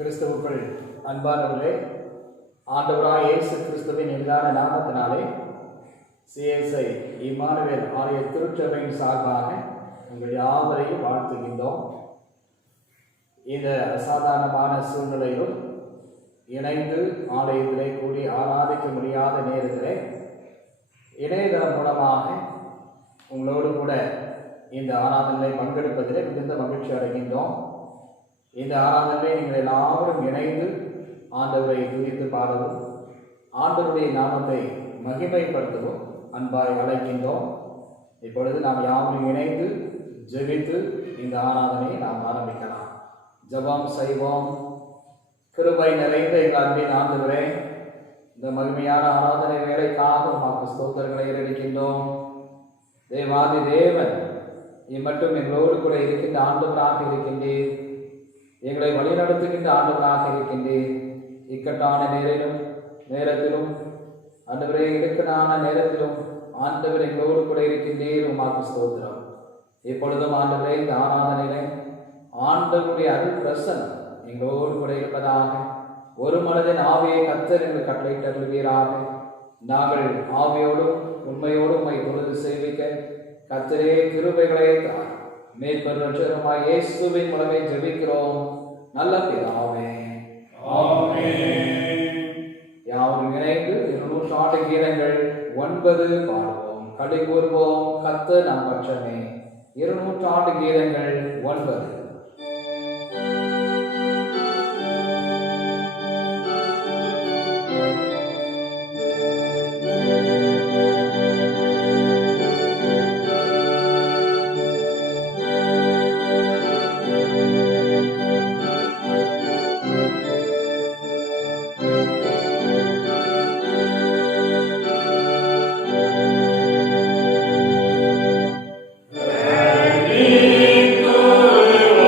கிறிஸ்துவுக்குள் அன்பானவர்களே, ஆண்டவராக இயேசு கிறிஸ்துவின் எல்லான நாமத்தினாலே சிஎஸ்ஐ இம்மானுவேல் ஆலய திருச்சபையின் சார்பாக உங்கள் யாவரையும் வாழ்த்துகின்றோம். இந்த அசாதாரணமான சூழ்நிலையிலும் இணைந்து ஆலயத்திலே கூடி ஆராதிக்க முடியாத நேரத்திலே இணையதளம் மூலமாக உங்களோடு கூட இந்த ஆராதனை பங்கெடுப்பதிலே மிகுந்த மகிழ்ச்சி அடைகின்றோம். இந்த ஆராதனை நீங்கள் எல்லாரும் இணைந்து ஆண்டவரை துதித்து பாடவும் ஆண்டவருடைய நாமத்தை மகிமைப்படுத்தவும் அன்பாய் அழைக்கின்றோம். இப்பொழுது நாம் யாவரும் இணைந்து ஜெபித்து இந்த ஆராதனையை நாம் ஆரம்பிக்கலாம். ஜெபம் செய்வோம். கிருபை நிறைந்த எங்கள் அன்பின் ஆண்டவரே, இந்த மகிமையான ஆராதனை வேலைக்காக உமக்கு ஸ்தோத்திரங்களை ஏறெடுக்கின்றோம். தேவாதி தேவன் இம்மட்டும் எங்களோடு கூட இருக்கின்ற ஆண்டவராக இருக்கின்றீர். எங்களை வழிநடத்துகின்ற ஆண்டவராக இருக்கின்றீர். இக்கட்டான நேரத்திலும் ஆண்டவரே, இடுக்கட்டான நேரத்திலும் ஆண்டவர் எங்களோடு கூட இருக்கின்றீர். உமக்கு ஸ்தோத்திரம். இப்பொழுதும் ஆண்டவரே, இந்த ஆராதனையிலே ஆண்டவருடைய அருள் பிரசன்னம் எங்களோடு கூட இருப்பதாக ஒரு மனதின் ஆவியை கர்த்தர் என்று கட்டளையிட்டருள்வீராக. நாங்கள் ஆவியோடும் உண்மையோடும் உம்மை தொழுது சேவிக்க கர்த்தரே கிருபைகளை தார். மேற்பர் ரட்சகருமாய் இயேசுவின் மூலமே ஜெபிக்கிறோம் நல்ல பிதாவே, ஆமென். யாவரும் இணைந்து 200 கீதங்கள் 9 பாடுவோம். களி கூறுவோம், கர்த்தர் நம் பட்சமே. 200 கீதங்கள் 9. Amen.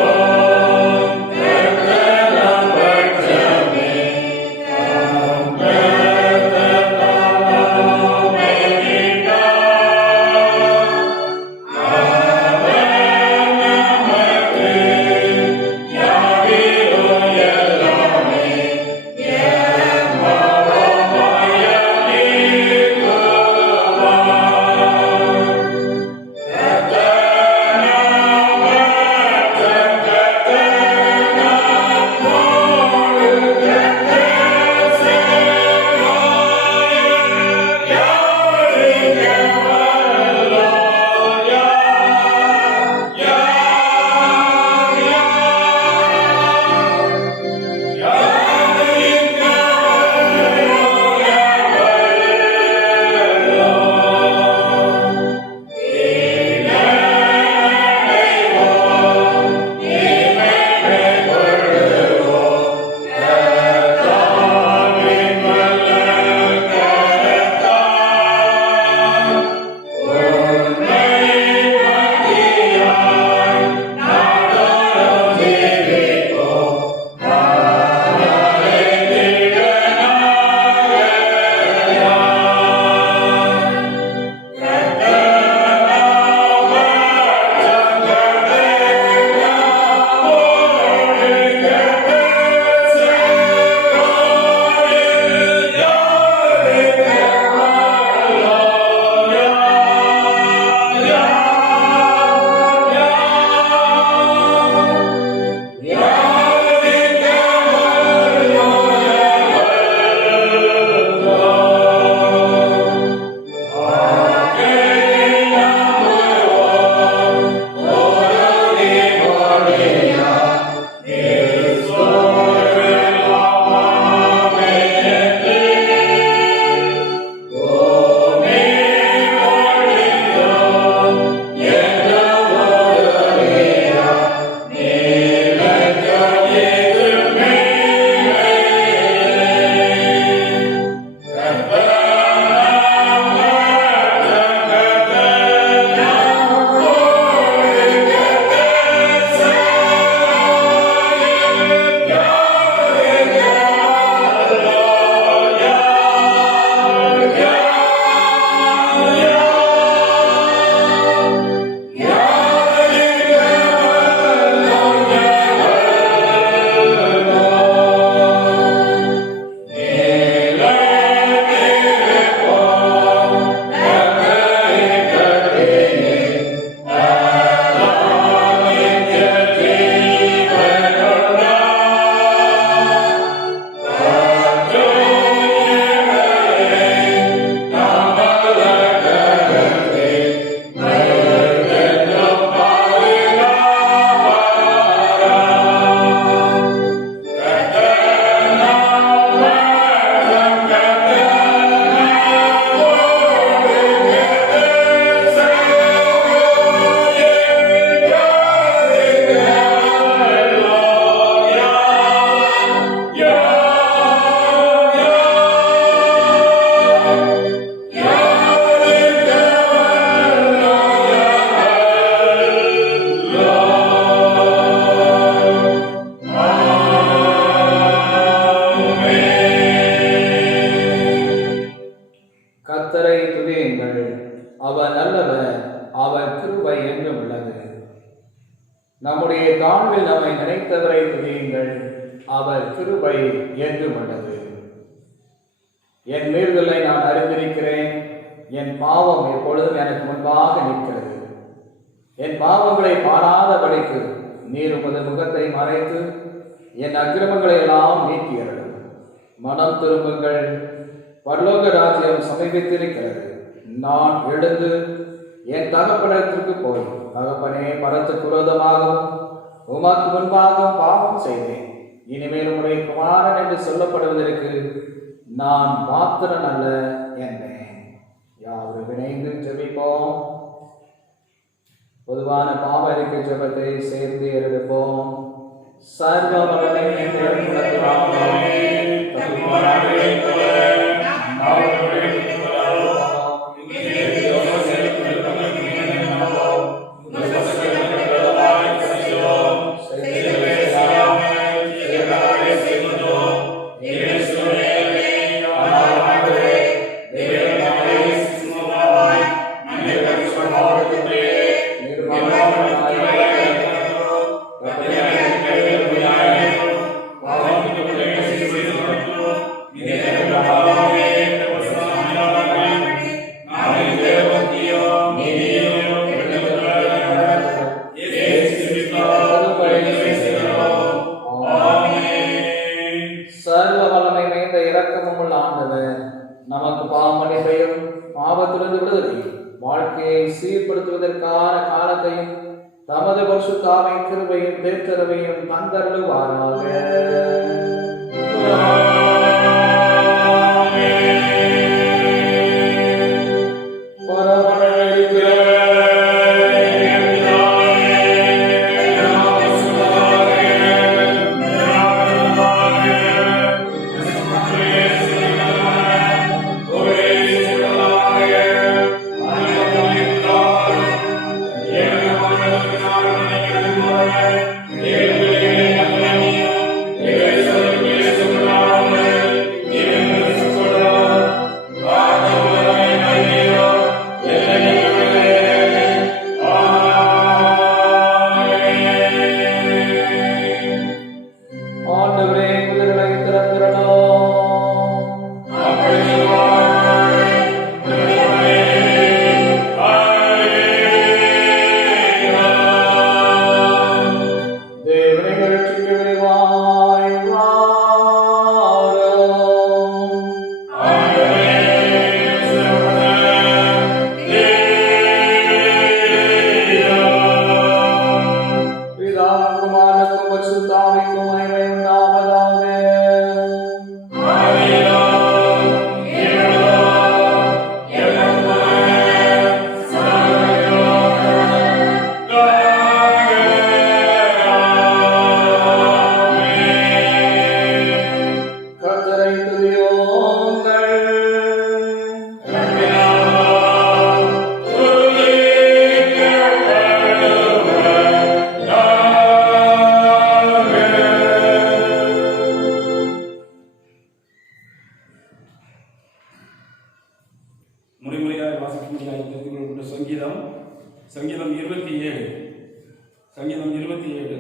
செய்யுங்கள், அவர் கிருபை என்றும் உள்ளது. என் மீறுதலை நான் அறிந்திருக்கிறேன், என் பாவம் எப்பொழுதும் எனக்கு முன்பாக நிற்கிறது. என் பாவங்களை பாராதபடிக்கு நீர் உமது முகத்தை மறைத்து என் அக்கிரமங்களை எல்லாம் நீக்கியது. மனம் திரும்புங்கள், பரலோக ராஜ்யம் சமீபித்திருக்கிறது. நான் எழுந்து என் தகப்பனிடத்திற்கு போய், தகப்பனே, பரத்துக்கு விரோதமாகவும் உமக்கு முன்பாகவும் பாவம் செய்தேன். இனிமேல் உம்முடைய குமாரன் என்று சொல்லப்படுவதற்கு நான் மாத்திரன் அல்ல என்பேன். யாவரும் இணைந்து ஜெபிப்போம். பொதுவான பாவ அறிக்கை ஜெபத்தை சேர்ந்து எழுதுவோம். சர்வ வல்லமை நமக்கு பாவமன்னிப்பையும் பாவத்திலிருந்து விடுதலையும் வாழ்க்கையை சீர்படுத்துவதற்கான காலத்தையும் தமது பரிசுத்தாமை கிருபையும் தேற்றரவையும் தந்தருளுவாராக. சங்கீதம் 27.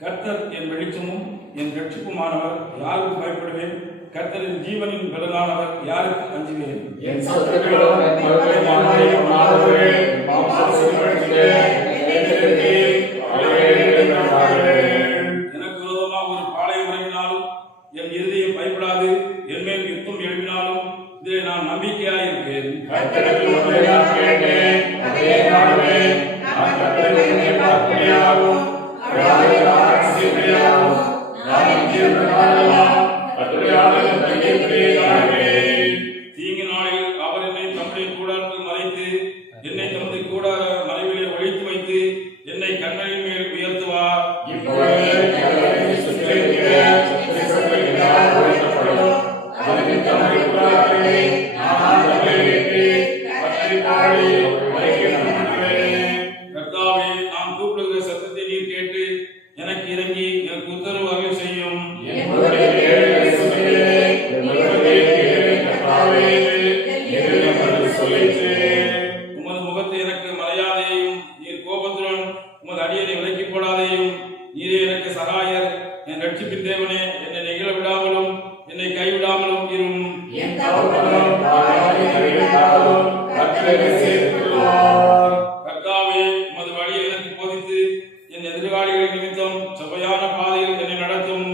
கர்த்தர் என் வெளிச்சமும் என் ரட்சிப்புமானவர், யாருக்கு பயப்படுவேன்? கர்த்தரின் ஜீவனின் பலனானவர், யாருக்கு அஞ்சுவேன்? எனக்கு விரோதமாக ஒரு பாளையம் இறங்கினாலும் என் இருதயம் பயப்படாது. என் மேல் யுத்தம் எழுப்பினாலும் இதிலே நான் நம்பிக்கையாயிருப்பேன். தீங்கு நாளில் அவர் என்னை தம்முடைய கூடாரத்தில் மறைத்து, என்னை தமது கூடார மறைவிலே ஒளித்து வைத்து, என்னை கண்களின் மேல் உயர்த்துவார். கர்த்தாவே, நான் கூப்பிடுகிற சத்தத்தை நீர் கேட்டு எனக்கு இறங்கி எனக்கு உத்தரவு அருள் செய்யும். உமது முகத்தை எனக்கு மறையாதையும், நீர் கோபத்துடன் உமது அடியனை விலக்கி போடாதையும், நீரே எனக்கு சகாயர், என் ரட்சிப்பின் தேவனே, என்னை நெகிழ விடாமலும் என்னை கைவிடாமலும் இரும். கர்த்தாவே, உமது வழியை எனக்கு போதித்து என் எதிர்காலிகளின் நிமித்தம் செவ்வையான பாதையில் என்னை நடத்தும்.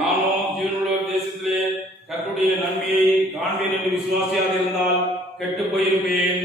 நானும் ஜீவனுள்ள தேசத்திலே கர்த்தருடைய நன்மையை காண்பேன் என்று விசுவாசியாக இருந்தால் கெட்டு போயிருப்பேன்.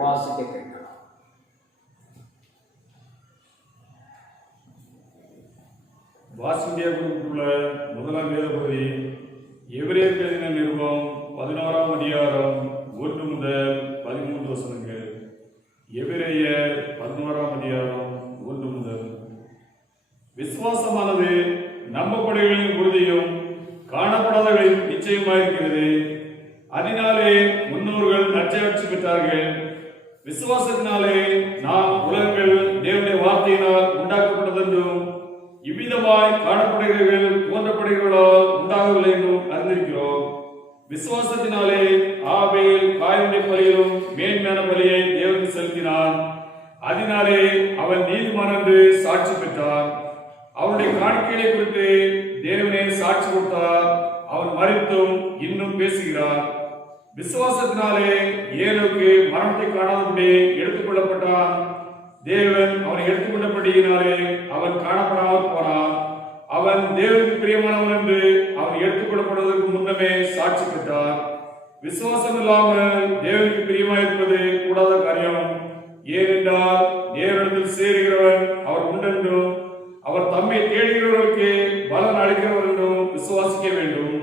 வாசிக்க கேட்கலாம். வாசிக்கப்பட்டுள்ள முதலாம் வேத பகுதி எபிரேயருக்கு எழுதின நிருபம் 11ஆம் அதிகாரம் 1 முதல் 13 வசனங்கள். எபிரேயர் 11ஆம் அதிகாரம் 1 முதல். விசுவாசமானது நம்பப்படுகளின் உறுதியும் காணப்படாதவர்களின் நிச்சயமாயிருக்கிறது. அதனாலே முன்னோர்கள் நற்சாட்சி பெற்றார்கள். விசுவாசத்தினாலே நாம் உலகங்கள் தேவனுடைய வார்த்தையினால் உண்டாக்கப்பட்டதென்றும் இவ்விதமாய் காணப்படுகிறவர்கள் தோன்றப்படுகிறவர்களால் உண்டாகவில்லை என்றும் அறிந்திருக்கிறோம். விசுவாசத்தினாலே ஆபேல் காயனுடைய பலியிலும் மேன்மையான பலியை தேவனுக்கு செலுத்தினான். அதனாலே அவன் நீதிமான் என்று சாட்சி பெற்றான். அவனுடைய காணிக்கைகளை குறித்து தேவனே சாட்சி கொடுத்தார். அவன் மரித்தும் இன்னும் பேசுகிறான். விசுவாசத்தினாலே ஏனோக்கு மரணத்தை காணாதபடி எடுத்துக் கொள்ளப்பட்டான். தேவன் அவனை எடுத்துக்கொண்டபடியினாலே அவன் காணப்படாமல் போனான். அவன் தேவனுக்கு பிரியமானவன் என்று அவன் எடுத்துக் கொள்ளப்படுவதற்கு முன்னமே சாட்சி பெற்றார். விசுவாசம் இல்லாமல் தேவனுக்கு பிரியமாயிருப்பது கூடாத காரியம். ஏனென்றால் தேவனிடத்தில் சேருகிறவன் அவர் உண்டென்றும் அவர் தம்மை தேடுகிறவர்களுக்கு பலன் அளிக்கிறவர் என்றும் விசுவாசிக்க வேண்டும்.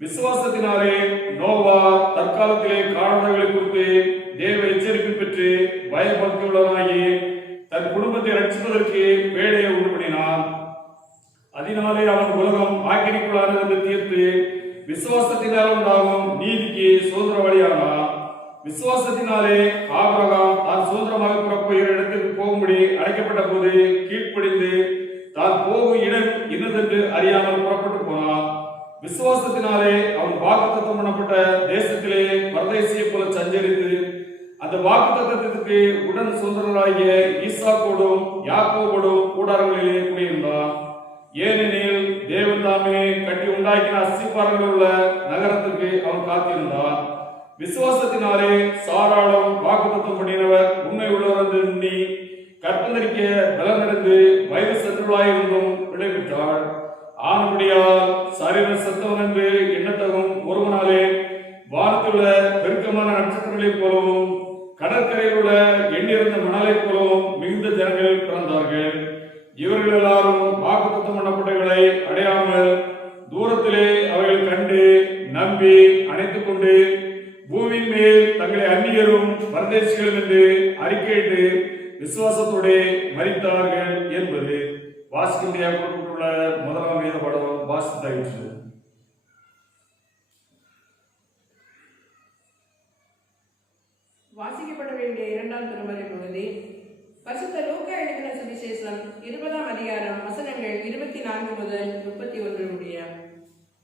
விசுவாசத்தினாலே நோவா தற்காலத்திலே காணாதவர்களை குறித்து தேவ எச்சரிக்கை பெற்று பயபக்தியுள்ளவனாகி தன் குடும்பத்தை ரட்சிப்பதற்கு வேலையை உண்டு பண்ணினான். அதனாலே அவன் உலகம் ஆக்கினிக்குள்ளானது என்று தீர்த்து விசுவாசத்தினால் உண்டாகும் நீதிக்கு சுதந்திரவாளியானான். விசுவாசத்தினாலே ஆபிரகாம் தான் சுதந்திரமாக புறப்போகிற இடத்திற்கு போகும்படி அழைக்கப்பட்ட போது கீழ்ப்படிந்து தான் போகும் இடம் இன்னதென்று அறியாமல் புறப்பட்டு போனான். விசுவாசத்தினாலே அவன் வாக்குத்தத்தம் பண்ணப்பட்ட தேசத்திலே பரதேசியை போல சஞ்சரித்து அந்த வாக்குத்தத்தத்திற்கு உடன் சுதந்திரராகிய ஈசாக்கோடும் யாக்கோபோடும் கூடாரங்களிலே குடியிருந்தான். ஏனெனில் தேவன் தாமே கட்டி உண்டாக்கின அஸ்திபாரங்கள் உள்ள நகரத்துக்கு அவன் காத்திருந்தான். விசுவாசத்தினாலே சாராளும் வாக்குத்தத்தம் பண்ணினவர் உண்மை உள்ளவர் என்று எண்ணி கற்பந்தரிக்க பலனடைந்து வயது சத்துருளாயிருந்தும் விடை பெற்றாள். ஆனபடியால் சரீர சத்தவன் என்று எண்ணத்தகும் ஒருவனாலே வானத்துள்ள பெருக்கமான நட்சத்திரங்களைப் போலவும் கடற்கரையில் உள்ள எண்ணிருந்த மணலைப் போலவும் மிகுந்த ஜனங்கள் பிறந்தார்கள். இவர்கள் எல்லாரும் வாக்குத்தத்தம் பண்ணப்பட்டவர்களை அடையாமல் தூரத்திலே அவர்கள் கண்டு நம்பி அணைத்துக் கொண்டு பூமியின் மேல் தங்களை அந்நியரும் பரதேசிகளும் என்று அறிக்கையிட்டு விசுவாசத்தோடு மரித்தார்கள் என்பது வாசிக்கும்படியாக கொடுக்கப்பட்டுள்ள முதலாம் வேத பாடம் வாசித்தாயிற்று. வாசிக்கப்பட வேண்டிய இரண்டாம் திருமறை பகுதி பரிசுத்த லூக்கா எழுதின சுவிசேஷம் 20ஆம் அதிகாரம் வசனங்கள் 24 முதல் 31 முடிய.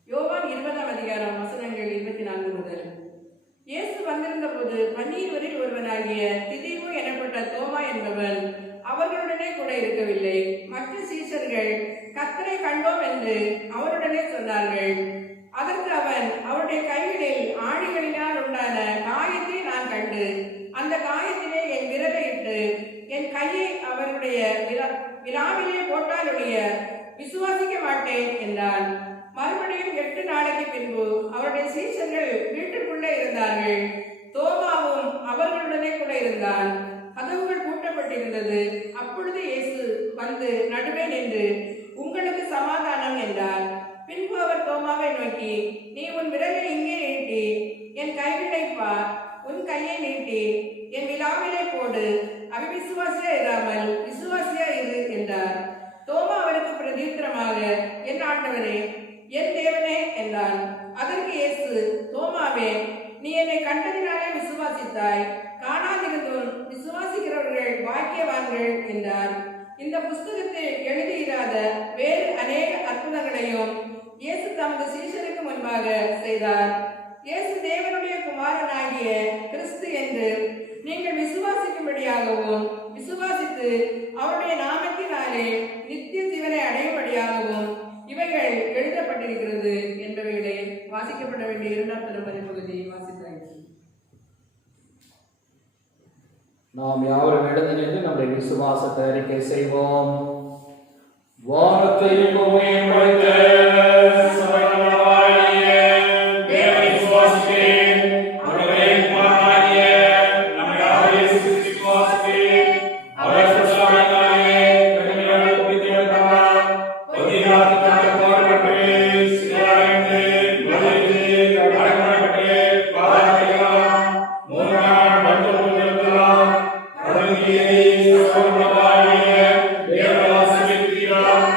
யோவான் 20ஆம் அதிகாரம் வசனங்கள் 24 முதல். இயேசு வந்திருந்த போது 12 ஒருவனாகிய திதிமு எனப்பட்ட தோமா என்பவன் அவர்களுடனே கூட இருக்கவில்லை. மற்ற சீஷர்கள் கர்த்தரை கண்டோம் என்று அவருடனே சொன்னார்கள். அதற்கு அவன் அவருடைய கைகளில் ஆணிகளினால் உண்டான காயத்தை நான் கண்டு அந்த காயத்திலே என் விரலை இட்டு என் கையை அவருடைய விழாவிலே போட்டாலுடைய விசுவாசிக்க மாட்டேன் என்றான். மறுபடியும் 8 நாளைக்கு பின்பு அவருடைய சீஷர்கள் வீட்டுக்குள்ளே இருந்தார்கள். தோமாவும் அவர்களுடனே கூட இருந்தான். கதவுகள் பூட்டப்பட்டிருந்தது. அப்பொழுது இயேசு வந்து நடுவே நின்று, உங்களுக்கு சமாதானம் என்றார். பின்பு அவர் தோமாவை நோக்கி, நீ உன் விரலை இங்கே நீட்டி என் கைகளை பார், உன் கையை நீட்டி என் விலாவிலே போடு, அவிசுவாசியா இராமல் விசுவாசியா இரு என்றார். தோமா அவருக்கு பிரதியுத்தரமாக, என் ஆண்டவரே, என் தேவனே என்றான். அதற்கு இயேசு, தோமாவே, நீ என்னை கண்டதினாலே விசுவாசித்தாய், காணாதிருந்தும் விசுவாசிக்கிறவர்கள் பாக்கியவான்கள் என்றார். இந்த புஸ்தகத்தில் எழுதியிராத வேறு அநேக அற்புதங்களையும் இயேசு தமது சீஷருக்கு முன்பாக செய்தார். இயேசு தேவனுடைய குமாரனாகிய கிறிஸ்து என்று நீங்கள் விசுவாசிக்கும்படியாகவும், விசுவாசித்து அவருடைய நாமத்தினாலே நித்திய ஜீவனை அடையும்படியாகவும் இவைகள் எழுதப்பட்டிருக்கிறது என்பவைகளை வாசிக்கப்பட வேண்டிய 2ஆம் திருமுறை பகுதியை வாசித்தார்கள். நாம் யாவரும் எழுந்து நின்று நம்முடைய விசுவாசத்தை அறிக்கை செய்வோம். வானத்தையும் பூமியையும் படைத்த சர்வவல்லவராகிய தேவனை விசுவாசிக்கிறேன். அவருடைய குமாரனாகிய நம்முடைய ஆண்டவர் இயேசு கிறிஸ்துவை விசுவாசிக்கிறேன். அவர் சுத்தமானவராகிய கன்னிகையால் உதித்தெழுந்தார். பொன்னினாலே பாடுபட்டு சிலுவையிலே மரித்து அடக்கப்பட்டு பாதாளத்திலும் 3 நாள் மரணத்தில் இருந்தார். அவருடைய சர்வவல்லவராகிய தேவனை வாசிக்கிறார்.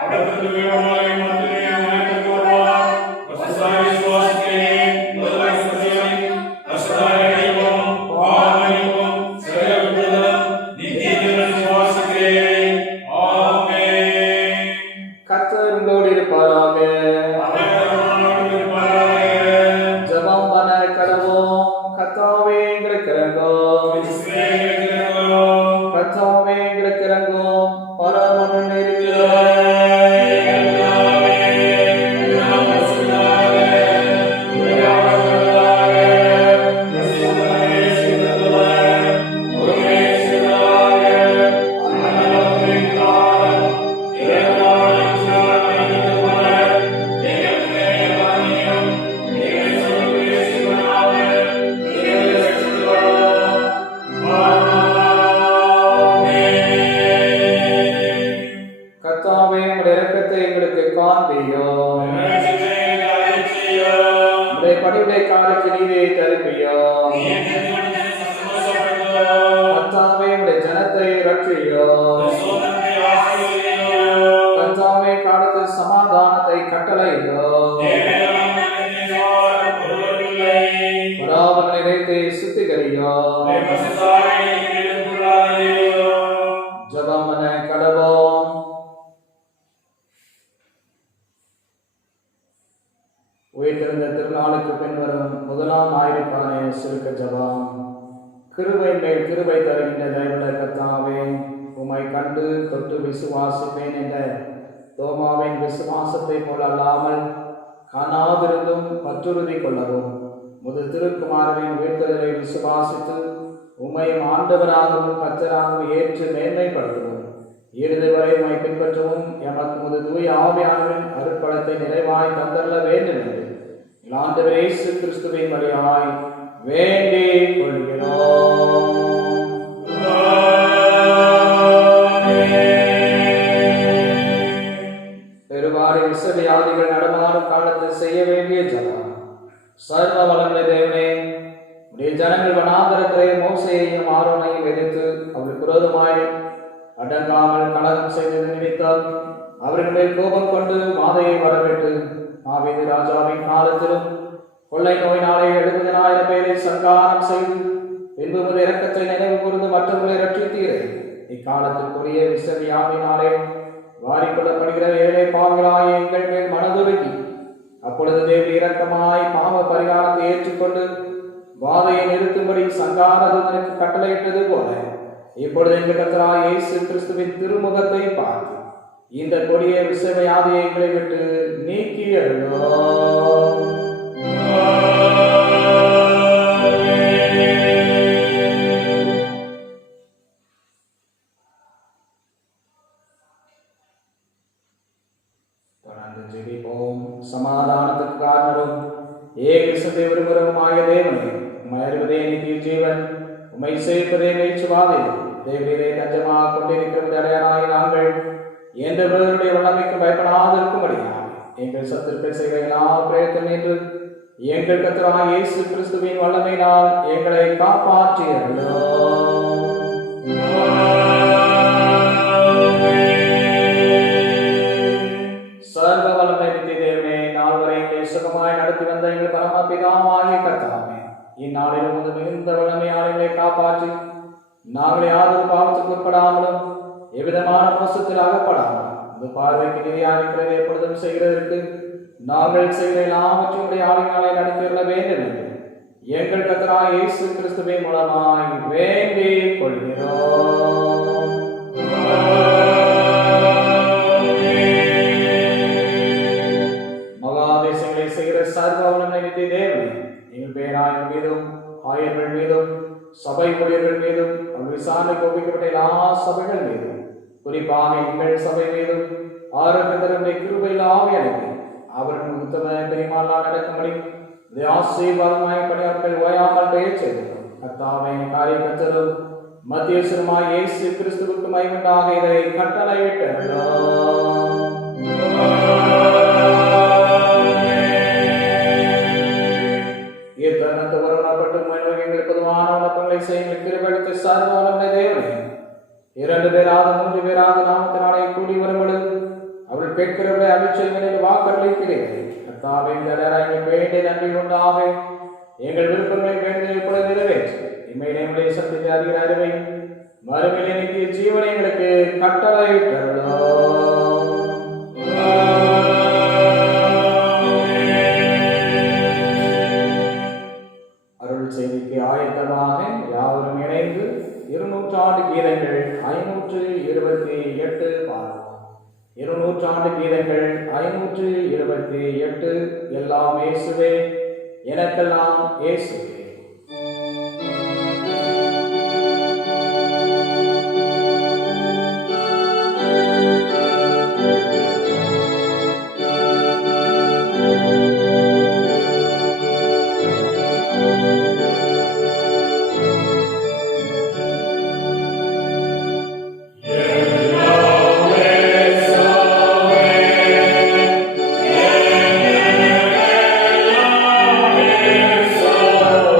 அவருக்கு வேண்டுமாய் மட்டுமே எனக்கு வருவார். வசதாய் விசுவாசிக்கிறேன். முதலாய் சத்தியம் வசதாய் அடைவோம். ஆமென். சகல விடுதலும் நித்திய ஜீவனை விசுவாசிக்கிறேன். ஆமென். கர்த்தர் உங்களோடு இருப்பாராக. ஜெபம் பண்ண கடவோம். கர்த்தாவே எங்களுக்கு இரங்கும். கர்த்தாவே எங்களுக்கு இரங்கும். பரமனில் இருக்கிற கர்த்தாவே உம்முடைய இரக்கத்தை எங்களுக்கு காண்பியும். உம்முடைய பணிவிடை காலக்கு நீதியை தருப்பியும். கர்த்தாவே உம்முடைய ஜனத்தை இரட்சியும். கர்த்தாவே காலத்தில் சமாதானத்தை கட்டளையிடும். பராபரனை நினைத்து சுத்திகரியும். ஜெபம் பண்ண கடவோம். உயிர்த்தெழுந்த திருநாளுக்கு பின்வரும் 1ஆம் ஞாயிற்றுக்கான சுருக்க ஜெபம். கிருபை மேல் கிருபை தருகின்ற தயவுள்ள கர்த்தாவே, உம்மை கண்டு தொட்டு விசுவாசிப்பேன் என்ற தோமாவின் விசுவாசத்தை போல அல்லாமல் காணாதிருந்தும் பற்றுறுதி கொள்ளவும், முது திருக்குமாரனின் உயிர்த்தெழுதலை விசுவாசித்து உம்மையும் ஆண்டவராகவும் கர்த்தராகவும் ஏற்று மேன்மைப்படுத்தவும், இறுதி வரை உம்மை பின்பற்றவும் எமக்கு முது தூய ஆவியானவரின் அருட்பலத்தை நிறைவாய் தந்தருள வேண்டும் என்று ஆண்டவர் இயேசு கிறிஸ்துவின் வழியாய் வேண்டிக் கொள்கிறோம். பெருவாரி விசவியாதிகள் நடமாடும் காலத்தில் செய்ய வேண்டிய ஜெபம். சர்வ வல்லமை தேவனே, உடைய ஜனங்கள் வனாந்தரத்திலே மோசேயையும் ஆரோனையும் எதிர்த்து அவர்களுக்கு விரோதமாய் அடங்காமல் கலகம் செய்தது நிமித்தம் அவர்கள் மேல் கோபம் கொண்டு மாதையை வரவிட்டு தாவீது ராஜாவின் காலத்திலும் கொள்ளை நோயினாலே 70,000 பேரை சங்காரம் செய்து பின்பு உமது இரக்கத்தை நினைவு கூர்ந்து மற்றவர்களை ரட்சித்தீரே. இக்காலத்திற்குரிய விசவியாவினாலே வாரிக்கொள்ளப்படுகிற ஏழை பாவங்களாய் எங்கள் மேல் மனதுருகி அப்பொழுது தேவ இரக்கமாய் பாவ பரிகாரத்தை ஏற்றுக்கொண்டு வாதையை நிறுத்தும்படி சங்காரதூதனுக்கு கட்டளையிட்டது போல இப்பொழுது எங்கள் கர்த்தராகிய இயேசு கிறிஸ்துவின் திருமுகத்தை பார்த்து இந்த கொடிய விசவியாதியை எங்களை விட்டு நீக்கி அருளும். அன்று ஜெபிப்போம். சமாதானத்துக்கு காரணரும் ஏகசத்தை ஒருவருமாய தேவனே, உம்மை அறிவதே நித்திய ஜீவன், உம்மை சேர்ப்பதே மெய்ச்சுவாதே. தேவரீரை தஞ்சமாக கொண்டிருக்கிறது அடையானாய் நாங்கள் எந்த பிறருடைய வல்லமைக்கு பயப்படாதிருக்கும்படியாக எங்கள் சத்துருக்கள் செய்கிற எல்லா பிரயத்தம் என்று எங்கள் கர்த்தராகிய இயேசு கிறிஸ்துவின் வல்லமையினால் எங்களை காப்பாற்றியருளும். சர்வ வல்லமை நித்திய தேவனே, நாள் வரை எங்களை சுகமாய் நடத்தி வந்த எங்கள் பரமபிதாவாகிய கர்த்தாவே, இந்நாளிலும் உமது மிகுந்த வல்லமையால் எங்களை காப்பாற்றி நாங்கள் யாரும் பாவத்துக்கு உட்படாமலும் எவ்விதமான மோசத்தில் அகப்படாமலும் இந்த பார்வைக்கு நிதியானிக்கிறது எப்பொழுதும் செய்கிறதற்கு நாங்கள் செய்கிற எல்லாவற்றையும் உடைய ஆளுநரை நடத்தியுள்ள வேண்டும் என்று எங்கள் கர்த்தராகிய இயேசு கிறிஸ்துவின் மூலமாய் வேண்டிக் கொள்கிறோம். மகாதேசங்களை செய்கிற சர்வ வல்லமை நித்திய தேவனே, எங்கள் பேராயர் மீதும் ஆயர்கள் மீதும் சபை ஊழியர்கள் மீதும் விசாரணை கோபிக்கப்பட்ட எல்லா சபைகள் மீதும் குறிப்பாக எங்கள் சபை மீதும் ஆரோக்கியத்தருடைய கிருபையில் ஆவியடைந்து அவர்கள் உத்தம பெருமாளால் நடக்கும்படி ஆசீர்வாதமாய் பணியாட்கள் ஓயாமல் பெயர் செய்தோம். கர்த்தாவே, காரியகர்த்தரும் மத்தியஸ்தருமாய் இயேசு கிறிஸ்துவுக்கு மகிமையாக இதை கட்டளையிட்டோம். இத்தருணத்தை வருணப்பட்டு எங்கள் பொதுவான விண்ணப்பங்களை செய்ய கிருபையளித்த சர்வ வல்லமை தேவனே, 2 பேராக 3 பேராக நாமத்தினாலே கூடி வரும்பொழுது அவள் கேட்கிறவர்களை அபிஷேகங்களில் வாக்களிக்கிறேன். கர்த்தாவே, இந்த நேரம் வேண்டிய நன்றி உண்டாக எங்கள் விருப்பங்களை வேண்டிய கூட நிறைவேற்றி இம்மையிலே சந்தித்த அறிகிற அறிவை மறுமையிலே நித்திய ஜீவனை எங்களுக்கு கட்டளையிட்டருளும். அருள் செய்திக்கு ஆயத்தமாக யாவரும் இணைந்து 200 ஆண்டு கீதங்கள் 528 பாடுவோம். 200 ஆண்டு கீதங்கள் 528. எல்லாம் இயேசுவே, எனக்கெல்லாம் இயேசுவே. Oh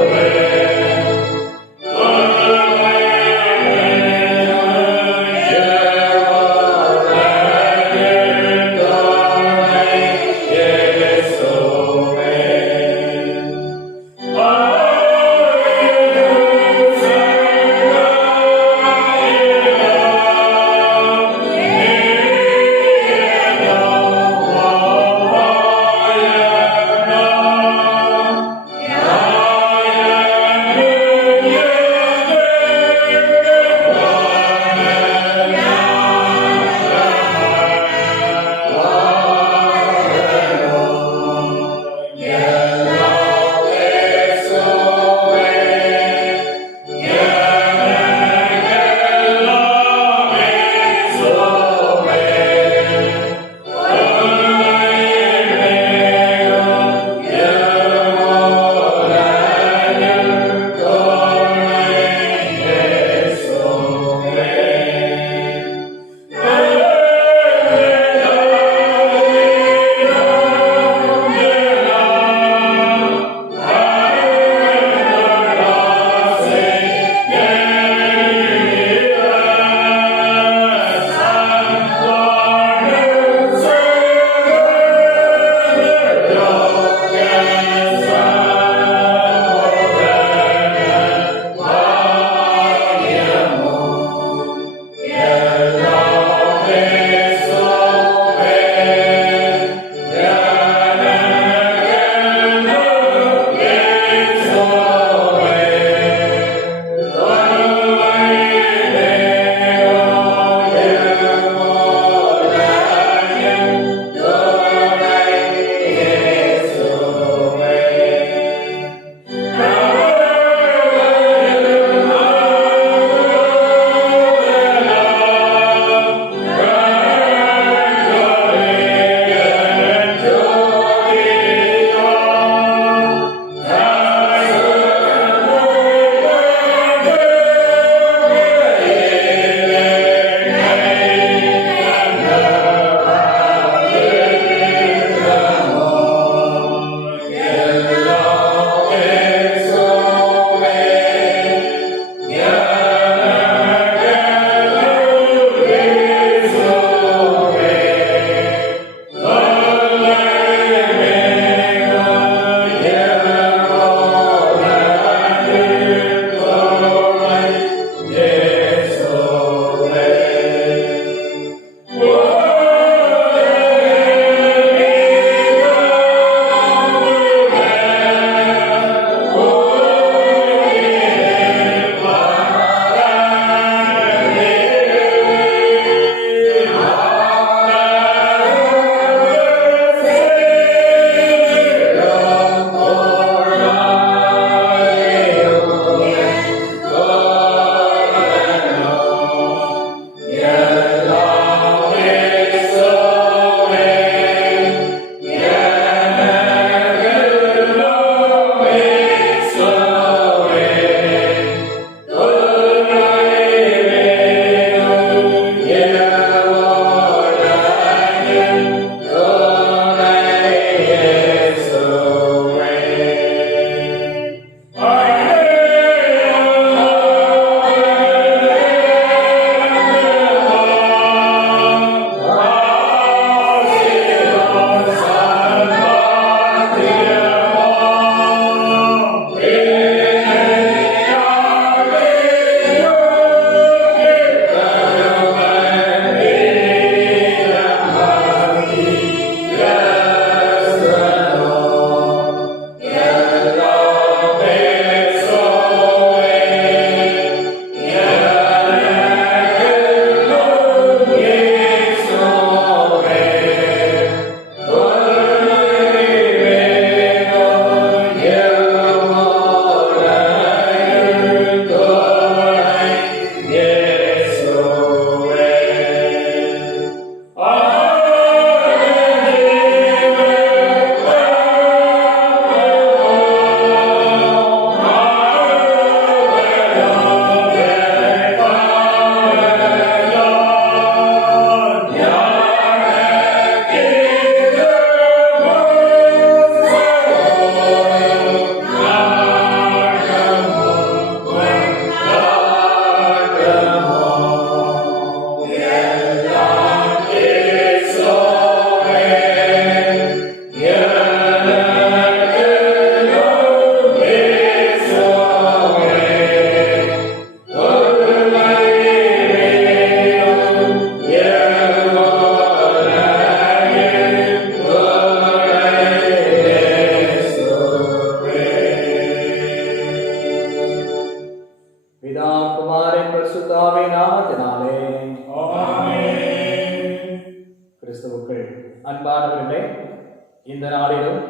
இந்த நாளிலும்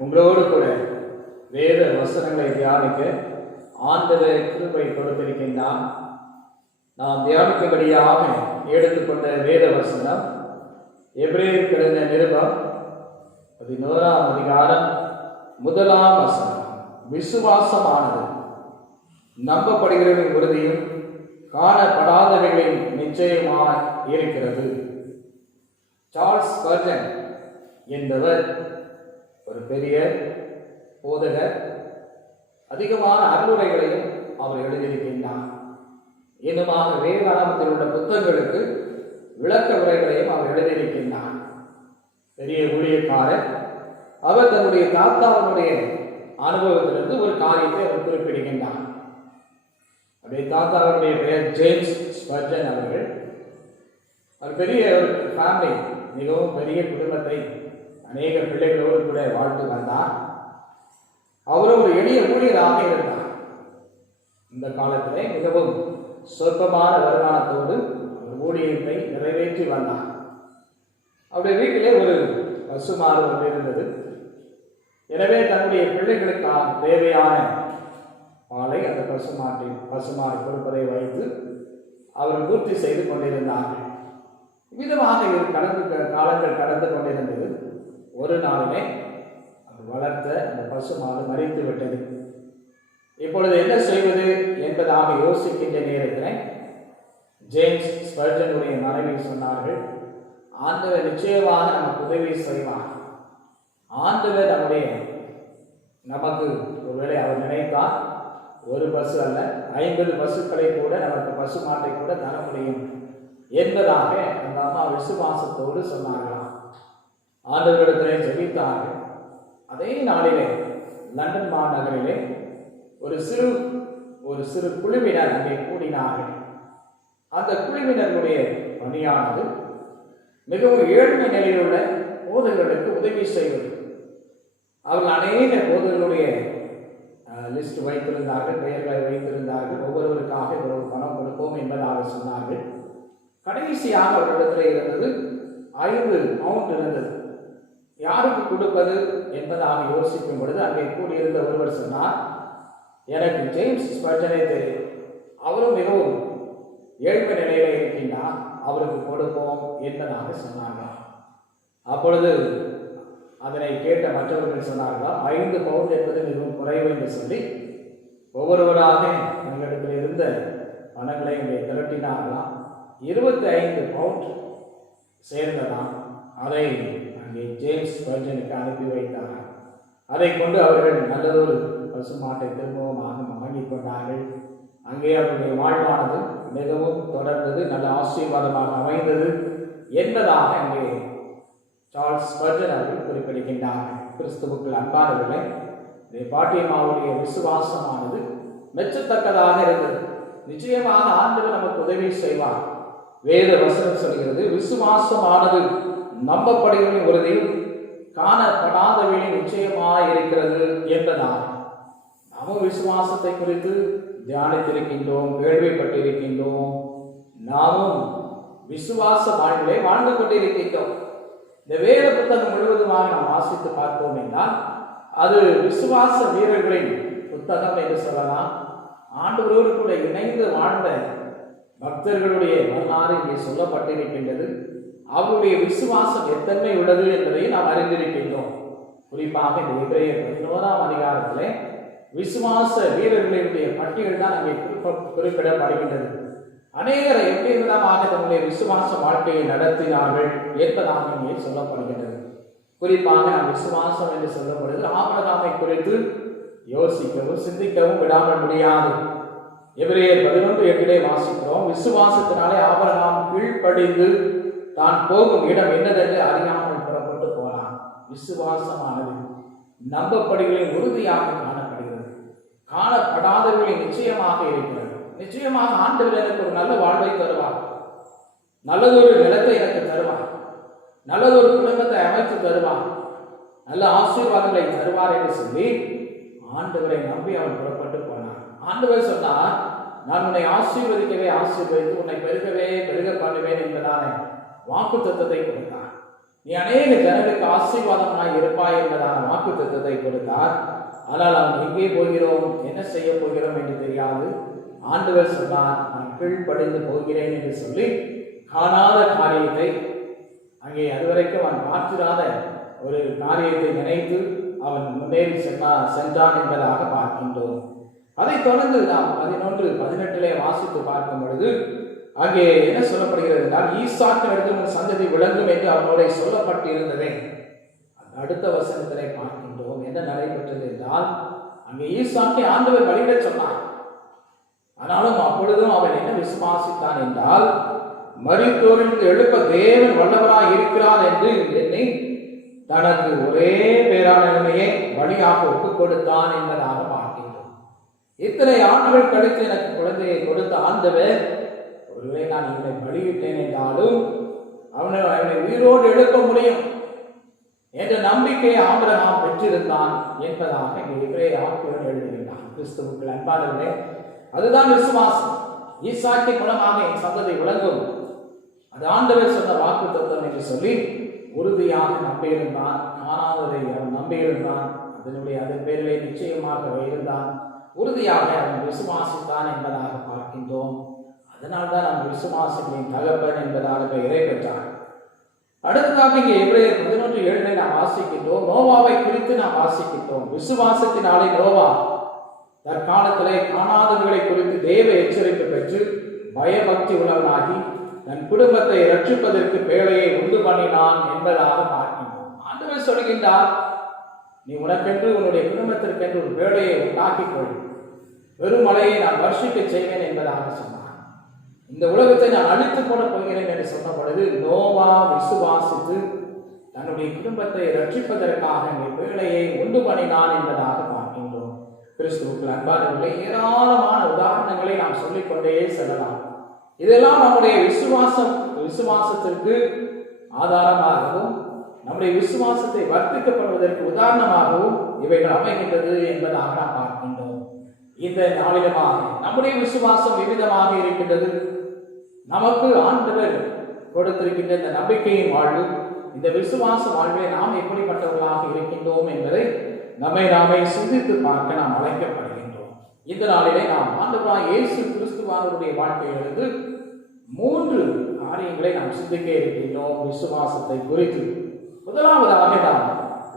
உங்களோடு கூட வேத வசனங்களை தியானிக்க ஆண்டவர் கிருபை கொடுத்திருக்கின்றார். நாம் தியானிக்கும்படியாக எடுத்துக்கொண்ட வேத வசனம் எபிரேயருக்கு எழுதின நிருபம் 11ஆம் அதிகாரம் 1ஆம் வசனம். விசுவாசமானது நம்பப்படுகிறவர்களின் உறுதியும் காணப்படாதவைகளின் நிச்சயமாய் இருக்கிறது. சார்ல்ஸ் ஸ்பர்ஜன் என்பவர் ஒரு பெரிய போதகர். அதிகமான அருளுரைகளையும் அவர் எழுதியிருக்கின்றார். இன்னுமாக வேதாகமத்தில் உள்ள புத்தகங்களுக்கு விளக்க உரைகளையும் அவர் எழுதியிருக்கின்றார். பெரிய ஊழியக்காரர். அவர் தன்னுடைய தாத்தாவுடைய அனுபவத்திலிருந்து ஒரு காரியத்தை அவர் குறிப்பிடுகின்றார். அவருடைய தாத்தாவுடைய பெயர் ஜேம்ஸ் ஸ்பர்ஜன் அவர்கள். அவர் பெரிய ஒரு ஃபேமிலி, மிகவும் பெரிய குடும்பத்தை அநேக பிள்ளைகளோடு கூட வாழ்ந்து வந்தார். அவரும் ஒரு எளிய ஊழியராக இருந்தார். இந்த காலத்திலே மிகவும் சொற்பமான வருமானத்தோடு ஊழியத்தை நிறைவேற்றி வந்தார். அவருடைய வீட்டிலே ஒரு பசுமாடு ஒன்று இருந்தது. எனவே தன்னுடைய பிள்ளைகளுக்கான தேவையான பாலை அந்த பசுமாடு கொடுப்பதை வைத்து அவர் பூர்த்தி செய்து கொண்டிருந்தார்கள். விதமாக காலங்கள் கடந்து கொண்டிருந்தது. ஒரு நாளிலே அவர் வளர்த்த அந்த பசுமாடு மறித்து விட்டது. இப்பொழுது என்ன செய்வது என்பதாக யோசிக்கின்ற நேரத்தில் ஜேம்ஸ் ஸ்பர்ஜனுடைய மனைவி சொன்னார்கள், ஆண்டவர் நிச்சயமாக நமக்கு உதவி செய்வார். ஆண்டவர் நமக்கு ஒருவேளை அவர் நினைத்தால் ஒரு பசு அல்ல 50 பசுக்களை கூட நமக்கு பசுமாட்டை கூட தர முடியும் என்பதாக அந்த அம்மா விசுவாசத்தோடு சொன்னார்களாம். ஆண்டவரிடத்திலே ஜெபித்தார்கள். அதே நாளிலே லண்டன் மாநகரிலே ஒரு சிறு குழுவினர் அங்கே கூடினார்கள். அந்த குழுவினருடைய பணியானது மிகவும் ஏழ்மை நிலையில் உள்ள போதகர்களுக்கு உதவி செய்வது. அவர்கள் அநேக போதகர்களுடைய லிஸ்ட் வைத்திருந்தார்கள், பெயர்களை வைத்திருந்தார்கள். ஒவ்வொருவருக்காக இவ்வளவு பணம் கொடுப்போம் என்பதாக சொன்னார்கள். கடைசியாக அவர்களிடத்தில் இருந்தது 5 பவுண்ட் இருந்தது. யாருக்கு கொடுப்பது என்பதாக யோசிக்கும் பொழுது அங்கே கூடியிருந்த ஒருவர் சொன்னார், எனக்கு ஜேம்ஸ் ஸ்பர்ஜனை தெரியும், அவரும் மிகவும் ஏழ்மை நிலையில இருக்கின்றார், அவருக்கு கொடுப்போம் என்பதாக சொன்னார்களாம். அப்பொழுது அதனை கேட்ட மற்றவர்கள் சொன்னார்களாம், 5 பவுண்ட் என்பது மிகவும் குறைவு என்று சொல்லி ஒவ்வொருவராக தங்களிடத்தில் இருந்த பணங்களை இங்கே திரட்டினார்களாம். 25 பவுண்ட் சேர்ந்ததாம். அதை அங்கே ஜேம்ஸ் ஸ்பர்ஜனுக்கு அனுப்பி வைத்தார்கள். அதை கொண்டு அவர்கள் நல்லதொரு பசுமாட்டை திரும்பவும் வாங்கிக் கொண்டார்கள். அங்கே அவருடைய வாழ்வானது மிகவும் தொடர்ந்தது, நல்ல ஆசீர்வாதமாக அமைந்தது என்பதாக அங்கே சார்ல்ஸ் ஸ்பர்ஜன் அவர்கள் குறிப்பிடுகின்றார்கள். கிறிஸ்துவுக்குள் அன்பானவர்களே, பாட்டியம்மாவுடைய விசுவாசமானது மெச்சத்தக்கதாக இருந்தது. நிச்சயமாக ஆண்டவர் நமக்கு உதவி செய்வார். வேத வசனம் சொல்கிறது, விசுவாசமானது நம்பப்படுகிறவர்களின் உறுதியும் காணப்படாதவைகளின் நிச்சயமாக இருக்கிறது என்பதாக நாமும் விசுவாசத்தை குறித்து தியானித்திருக்கின்றோம், கேள்விப்பட்டிருக்கின்றோம். நாமும் விசுவாச வாழ்விலே வாழ்ந்து கொண்டிருக்கின்றோம். இந்த வேத புத்தகம் முழுவதுமாக நாம் வாசித்து பார்ப்போம் என்றால் அது விசுவாச வீரர்களின் புத்தகம் என்று சொல்லலாம். ஆண்டவரோடு கூட இணைந்து வாழ்ந்த பக்தர்களுடைய வரலாறு இங்கே சொல்லப்பட்டிருக்கின்றது. அவருடைய விசுவாசம் எத்தன்மை உள்ளது என்பதை நாம் அறிந்திருக்கின்றோம். குறிப்பாக இந்த எபிரேயர் 11ஆம் அதிகாரத்திலே விசுவாச வீரர்களுடைய பட்டியல் தான் அங்கே குறிப்பிடப்படுகின்றது. அநேகரை எப்படி விதமாக தன்னுடைய விசுவாச வாழ்க்கையை நடத்தினார்கள் என்பதாக இங்கே சொல்லப்படுகின்றது. குறிப்பாக நாம் விசுவாசம் என்று சொல்லப்படுகிறது ஆபிரகாமை குறித்து யோசிக்கவும் சிந்திக்கவும் விடாமல் முடியாது. எபிரேயர் 11:8 வாசிக்கிறோம், விசுவாசத்தினாலே ஆபிரகாம் கீழ்ப்படிந்து தான் போகும் இடம் என்னதென்று அறியாமல் புறப்பட்டு போனான். விசுவாசமானது நம்பப்படுகளின் உறுதியாக காணப்படுகிறது, காணப்படாதவர்களின் நிச்சயமாக இருக்கிறது. நிச்சயமாக ஆண்டவர் எனக்கு ஒரு நல்ல வாழ்வை தருவார், நல்லதொரு நிலத்தை எனக்கு தருவார், நல்லதொரு குடும்பத்தை அமைத்து தருவார், நல்ல ஆசீர்வாதங்களை தருவார் என்று சொல்லி ஆண்டவரை நம்பி அவன் புறப்பட்டு போனான். ஆண்டவர் சொன்னார், நான் உன்னை ஆசீர்வதிக்கவே ஆசீர்வதித்து உன்னை பெருக பண்ணுவேன் என்பதான வாக்கு தத்தத்தை கொடுத்தார். நீ அநேக ஜனங்களுக்கு ஆசீர்வாதமாய் இருப்பாய் என்பதான வாக்கு தத்துவத்தை கொடுத்தார். ஆனால் நாம் எங்கே போகிறோம், என்ன செய்ய போகிறோம் என்று தெரியாது. ஆண்டவர் சொன்னார், நான் கீழ்ப்படிந்து போகிறேன் என்று சொல்லி காணாத காரியத்தை, அங்கே அதுவரைக்கும் அவன் பார்த்திராத ஒரு காரியத்தை நினைத்து அவன் முன்னேறி சென்றான் என்பதாக பார்க்கின்றோம். அதைத் தொடர்ந்து நாம் 11:18 வாசித்து பார்க்கும் பொழுது அங்கே என்ன சொல்லப்படுகிறது என்றால், ஈசாக்கிலிருந்து உன் சந்ததி விளங்கும் என்று அவனோட சொல்லப்பட்டிருந்ததே. அடுத்த வசனத்திலே பார்க்கின்றோம் என்ன நடைபெற்றது என்றால், அங்கே ஈசாக்கை ஆண்டவர் வழியிட சொன்னார். ஆனாலும் அப்பொழுதும் அவன் என்ன விசுவாசித்தான் என்றால், மரித்தோரிலிருந்து எழுப்ப தேவன் வல்லவராய் இருக்கிறார் என்று எண்ணி தனக்கு ஒரே பேரானவனையே வழியாக ஒப்புக் கொடுத்தான் என்பதாக பார்க்கின்றோம். இத்தனை ஆண்டுகள் கழித்து எனக்கு குழந்தையை கொடுத்த ஆண்டவர், ஒருவேளை நான் இவனை பலியிட்டேன் என்றாலும் அவனை உயிரோடு எழுப்ப முடியும் என்ற நம்பிக்கையை ஆபிரகாம் பெற்றிருந்தான் என்பதாக ஆக்கியோடு எழுதுகின்றான். கிறிஸ்துவுக்குள் அன்பானவர்களே, அதுதான் விசுவாசம். ஈசாக்கின் மூலமாக என் சந்ததி விளங்கும், அது ஆண்டவர் சொன்ன வாக்கு தத்துவம் என்று சொல்லி உறுதியாக நம்பியிருந்தான். காணாததை அவன் நம்பியிருந்தான். அதன் பேரிலே நிச்சயமாக இருந்தான். உறுதியாக அவன் விசுவாசித்தான் என்பதாக பார்க்கின்றோம். அதனால்தான் அவன் விசுவாசத்தின் தகப்பன் என்பதாக பெயரை பெற்றான். அடுத்ததாக இங்கே எபிரேயர் 11:7 நாம் வாசிக்கின்றோம். நோவாவை குறித்து நாம் வாசிக்கின்றோம். விசுவாசத்தினாலே நோவா தற்காலத்திலே காணாதவர்களை குறித்து தேவ எச்சரிப்பு பெற்று பயபக்தி உள்ளவனாகி தன் குடும்பத்தை ரட்சிப்பதற்கு பேழையை உண்டு பண்ணினான் என்பதாக பார்க்கின்றோம். ஆண்டவர் சொல்கின்றார், நீ உனக்கென்று உன்னுடைய குடும்பத்திற்கென்று ஒரு பேழையை உண்டாக்கிக்கொள், பெருமழையை நான் வர்ஷிக்க செய்வேன் என்பதாக சொன்னார். இந்த உலகத்தை நான் அழித்து போட போகிறேன் என்று சொன்ன பொழுது நோவா விசுவாசித்து தன்னுடைய குடும்பத்தை ரட்சிப்பதற்காக பேழையை உண்டு பண்ணினான் என்பதாக பார்க்கின்றோம். கிறிஸ்துவுக்குள் அன்பானவர்களே, ஏராளமான உதாரணங்களை நாம் சொல்லிக்கொண்டே செல்லலாம். இதெல்லாம் நம்முடைய விசுவாசத்திற்கு ஆதாரமாகவும் நம்முடைய விசுவாசத்தை வர்த்திக்கப்படுவதற்கு உதாரணமாகவும் இவைகள் அமைகின்றது என்பதாக நாம் பார்க்கின்றோம். இந்த நாளிலுமாக நம்முடைய விசுவாசம் விவிதமாக இருக்கின்றது. நமக்கு ஆண்டவர் கொடுத்திருக்கின்ற இந்த நம்பிக்கையின் வாழ்வு, இந்த விசுவாச வாழ்வை நாம் எப்படிப்பட்டவர்களாக இருக்கின்றோம் என்பதை நாமே சிந்தித்து பார்க்க நாம் அழைக்கப்படுகின்றோம். இந்த நாளிலே நாம் ஆண்டவராகிய இயேசு கிறிஸ்துவானுடைய வாழ்க்கையிலிருந்து 3 காரியங்களை நாம் சிந்திக்க இருக்கின்றோம் விசுவாசத்தை குறித்து. முதலாவதாக நாம்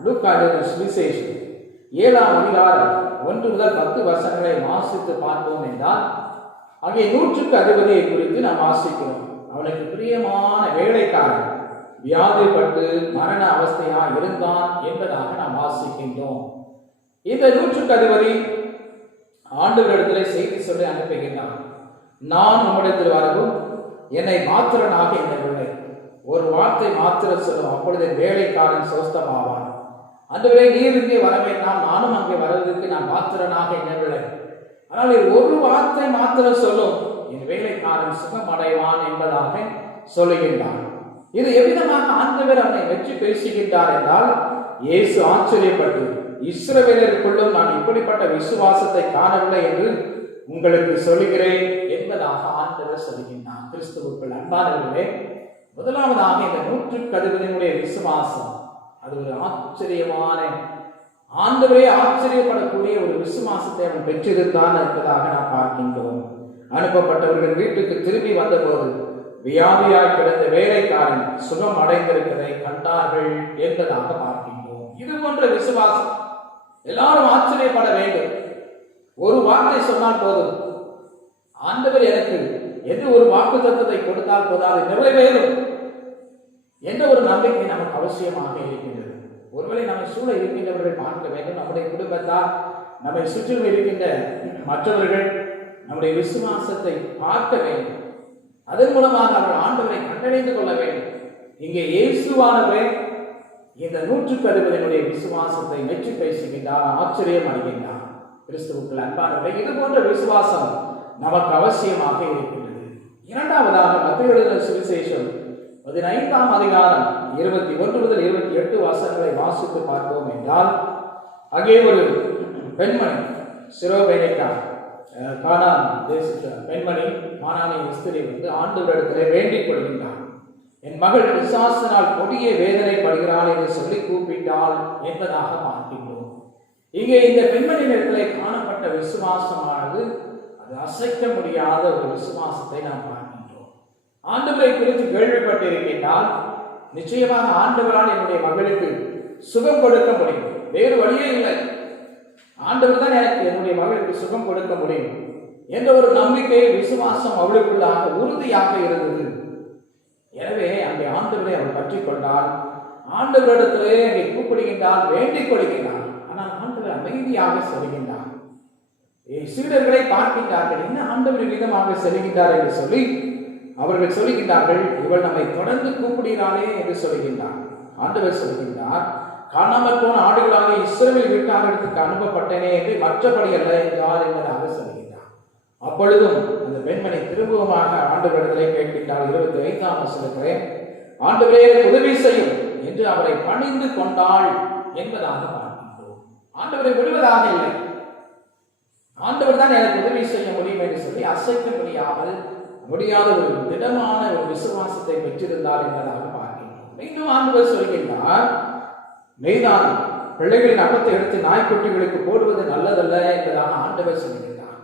லூக்கா எழுதின சுவிசேஷம் 7ஆம் அதிகாரம் 1 முதல் 10 வசனங்களை வாசித்து பார்த்தோம் என்றால், அங்கே 100க்கு அதிபதியை குறித்து நாம் வாசிக்கிறோம். அவனுக்கு பிரியமான வேலைக்காரன் வியாதிப்பட்டு மரண அவஸ்தையா இருந்தான் என்பதாக நாம் வாசிக்கின்றோம். இந்த 100க்கு அதிபதி ஆண்டவரிடத்திலே செய்தி சொல்லி அனுப்புகின்றான். நான் உம்மிடத்தில் வரவும் என்னை மாத்திரனாக எண்ணவில்லை, ஒரு வார்த்தை மாத்திரம் சொல்லும், அப்பொழுது வேலைக்காரன் சொஸ்தமாவான். ஆண்டவரே, நீர் இங்கே வர வேண்டாம், நானும் அங்கே வருவதற்கு நான் மாத்திரனாக எண்ணவில்லை, ஆனால் ஒரு வார்த்தை மாத்திரம் சொல்லும், என் வேலைக்காரன் சுகம் அடைவான் என்பதாக சொல்லுகின்றான். இது எவ்விதமாக ஆண்டவர் அவனை வெற்றி பேசுகின்றார் என்றால், இயேசு ஆச்சரியப்பட்டு, இஸ்ரவேலருக்குள்ளும் நான் இப்படிப்பட்ட விசுவாசத்தை காணவில்லை என்று உங்களுக்கு சொல்லுகிறேன் என்பதாக ஆண்டவர் சொல்லுகின்றான். கிறிஸ்துவுக்குள் அன்பானவர்களே, முதலாவதாக இந்த 100க்கு அதிபதியினுடைய விசுவாசம், அது ஒரு ஆச்சரியமான, ஆண்டவரே ஆச்சரியப்படக்கூடிய ஒரு விசுவாசத்தை அவன் பெற்றிருந்தான் என்பதாக நாம் பார்க்கின்றோம். அனுப்பப்பட்டவர்கள் வீட்டுக்கு திரும்பி வந்தபோது வியாதியாய் கிடந்த வேலைக்காரன் சுகம் அடைந்திருக்கிறதை கண்டார்கள் என்பதாக பார்க்கின்றோம். இது போன்ற விசுவாசம் எல்லாரும் ஆச்சரியப்பட வேண்டும். ஒரு வார்த்தை சொன்னால் போதும், ஆண்டவர் எனக்கு எந்த ஒரு வாக்கு தத்துவத்தை கொடுத்தால் போதாது, நிறைவேறும் என்ற ஒரு நம்பிக்கை நமக்கு அவசியமாக இருக்கின்றது. ஒருவேளை நம்மை சூழ இருக்கின்றவர்கள் பார்க்க வேண்டும், நம்முடைய குடும்பத்தார், நம்மை சுற்றிலும் இருக்கின்ற மற்றவர்கள் நம்முடைய விசுவாசத்தை பார்க்க வேண்டும். அதன் மூலமாக அவர்கள் ஆண்டவரை கண்டடைந்து கொள்ள வேண்டும். இங்கே இயேசுவானவரே இந்த 100க்கு அதிபதியினுடைய விசுவாசத்தை மெச்சு பேசுகின்றார், ஆச்சரியம் அடைகின்றார். கிறிஸ்துவுக்குள் அன்பானவர்களே, இது போன்ற விசுவாசம் நமக்கு அவசியமாக இருக்கின்றது. இரண்டாவதாக மத்தேயு எழுதின சுவிசேஷம் 15ஆம் அதிகாரம் 21 முதல் 28 வசனங்களை வாசித்து பார்ப்போம் என்றால், அங்கே ஒரு பெண்மணி சிரோபேனிகா, கானான் தேசத்து பெண்மணி, கானானிய ஸ்திரீ ஆண்டவரிடத்திலே வேண்டிக் கொள்கின்றார். என் மகள் பிசாசினால் கொடிய வேதனைப்படுகிறாள் என்று சொல்லி கூப்பிட்டாள் என்பதாக பார்க்கின்றோம். இங்கே இந்த பெண்மணியினத்திலே காணப்பட்ட விசுவாசமானது அது அசைக்க முடியாத ஒரு விசுவாசத்தை நாம் பார்க்கின்றோம். ஆண்டவரை குறித்து கேள்விப்பட்டிருக்கின்றால் நிச்சயமாக ஆண்டவரால் என்னுடைய மகளுக்கு சுகம் கொடுக்க முடியும், வேறு வழியே இல்லை, ஆண்டவர் தான் எனக்கு என்னுடைய மகளுக்கு சுகம் கொடுக்க முடியும் என்ற ஒரு நம்பிக்கை விசுவாசம் அவளுக்குள்ளாக உறுதியாக இருந்தது. எனவே அங்கே ஆண்டவரை அவள் பற்றி கொண்டால், ஆண்டவரிடத்திலே அங்கே கூப்பிடுகின்றால், வேண்டிக் கொள்கின்றார். ஆனால் ஆண்டவர் அமைதியாக செல்கின்றார். சீடர்களை பார்க்கின்றார்கள், என்ன ஆண்டவர் விதமாக செல்கின்றார் என்று சொல்லி அவர்கள் சொல்லுகின்றார்கள், இவள் நம்மை தொடர்ந்து கூப்பிடுகிறாளே என்று சொல்லுகின்றார். ஆண்டவர் சொல்கின்றார், காணாமல் போன ஆடுகளாக இஸ்ரவேல் வீட்டார்களுக்கு அனுப்பப்பட்டனே என்று மற்றபடி அல்ல என்றார் என்பதாக சொல்கின்றார். அப்பொழுதும் அந்த பெண்மணி திரும்பவுமாக ஆண்டவரிடத்திலே கேட்கின்றார். 25ஆம் வசனத்திலே, ஆண்டவரே உதவி செய்யும் என்று அவரை பணிந்து கொண்டாள் என்பதாக பார்க்கின்றோம். ஆண்டவரை விடுவதாக இல்லை, ஆண்டவர் தான் எனக்கு உதவி செய்ய முடியும் என்று சொல்லி அசைக்க முடியாத ஒரு திடமான ஒரு விசுவாசத்தை பெற்றிருந்தார் என்பதாக பார்க்கின்றோம். மீண்டும் ஆண்டவர் சொல்கின்றார், மெய்தான் பிள்ளைகளின் அப்பத்தை எடுத்து நாய்க்குட்டிகளுக்கு போடுவது நல்லதல்ல என்பதாக ஆண்டவர் சொல்கின்றார்.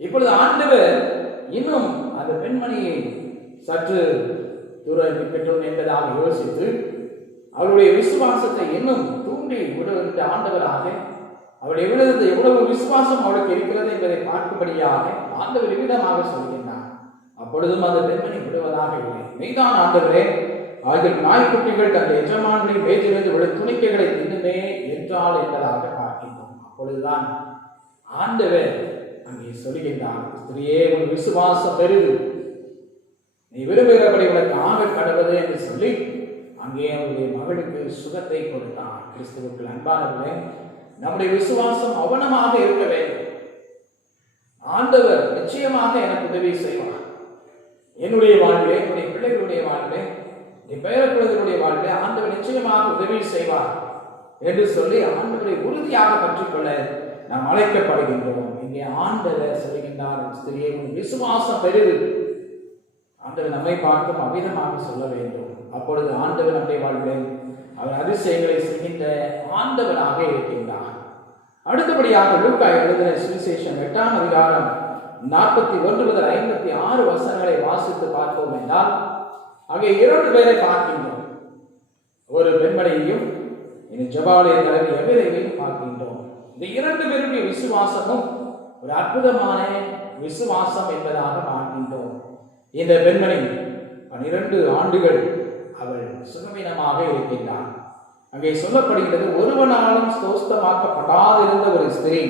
இப்பொழுது ஆண்டவர் இன்னும் அந்த பெண்மணியை சற்று தூரம் பெற்றோம் என்பதாக யோசித்து அவருடைய விசுவாசத்தை இன்னும் தூண்டி விடுகின்ற ஆண்டவராக, அவருடைய எவ்வளவு விசுவாசம் அவளுக்கு இருக்கிறது என்பதை பார்க்கும்படியாக ஆண்டவர் விதமாக சொல்கின்றார். அப்பொழுதும் அந்த பெண்மணி விடுவதாக இல்லை. மெய்தான் ஆண்டவரே, ஆகிய நாய்க்குட்டிகள் தங்கள் எஜமான்களின் மேஜிலிருந்து விட துணிக்கைகளை தின்னுமே என்றால் என்பதாக பார்க்கின்றோம். அப்பொழுதுதான் ஆண்டவர் அங்கே சொல்கின்றார், ஸ்திரியே உன் விசுவாசம் பெருகு, நீ விரும்புகிறபடி உனக்கு ஆக கடவுது என்று சொல்லி அங்கே அவருடைய மகளுக்கு சுகத்தை கொடுத்தார். கிறிஸ்துவுக்குள் அன்பானவர்களே, நம்முடைய விசுவாசம் அவனமாக இருக்க வேண்டும். ஆண்டவர் நிச்சயமாக எனக்கு உதவி செய்வார். என்னுடைய வாழ்விலே, என்னுடைய பிள்ளைகளுடைய வாழ்விலே, என் பேரக்குழந்தைகளுடைய வாழ்விலே ஆண்டவர் நிச்சயமாக உதவி செய்வார் என்று சொல்லி ஆண்டவரை உறுதியாக பற்றிக்கொள்ள நாம் அழைக்கப்படுகின்றோம். இங்கே ஆண்டவர் சொல்கின்றார், ஸ்திரியே உன் விசுவாசம் பெருகு. ஆண்டவர் நம்மை பார்த்தும் அவ்விதமாக சொல்ல வேண்டும். அப்பொழுது ஆண்டவர் நம்முடைய வாழ்விலே அவர் அதிசயங்களை செய்கின்ற ஆண்டவராக இருக்கின்றார். அடுத்தபடியாக லூக்கா எழுதின சுவிசேஷம் 8ஆம் அதிகாரம் 41 முதல் 56 வசனங்களை வாசித்து பார்ப்போம் என்றால் அங்கே 2 பேரை பார்க்கின்றோம். ஒரு பெண்மணியையும் ஜெபாலய தலைவி எவரையும் பார்க்கின்றோம். இந்த 2 பேருடைய விசுவாசமும் ஒரு அற்புதமான விசுவாசம் என்பதாக பார்க்கின்றோம். இந்த பெண்மணி 12 ஆண்டுகள் அவள் சுகவீனமாக இருக்கின்றார். அங்கே சொல்லப்படுகிறது, ஒருவனாலும் ஸ்தோஸ்தமாக்கப்படாதிருந்த ஒரு ஸ்திரீ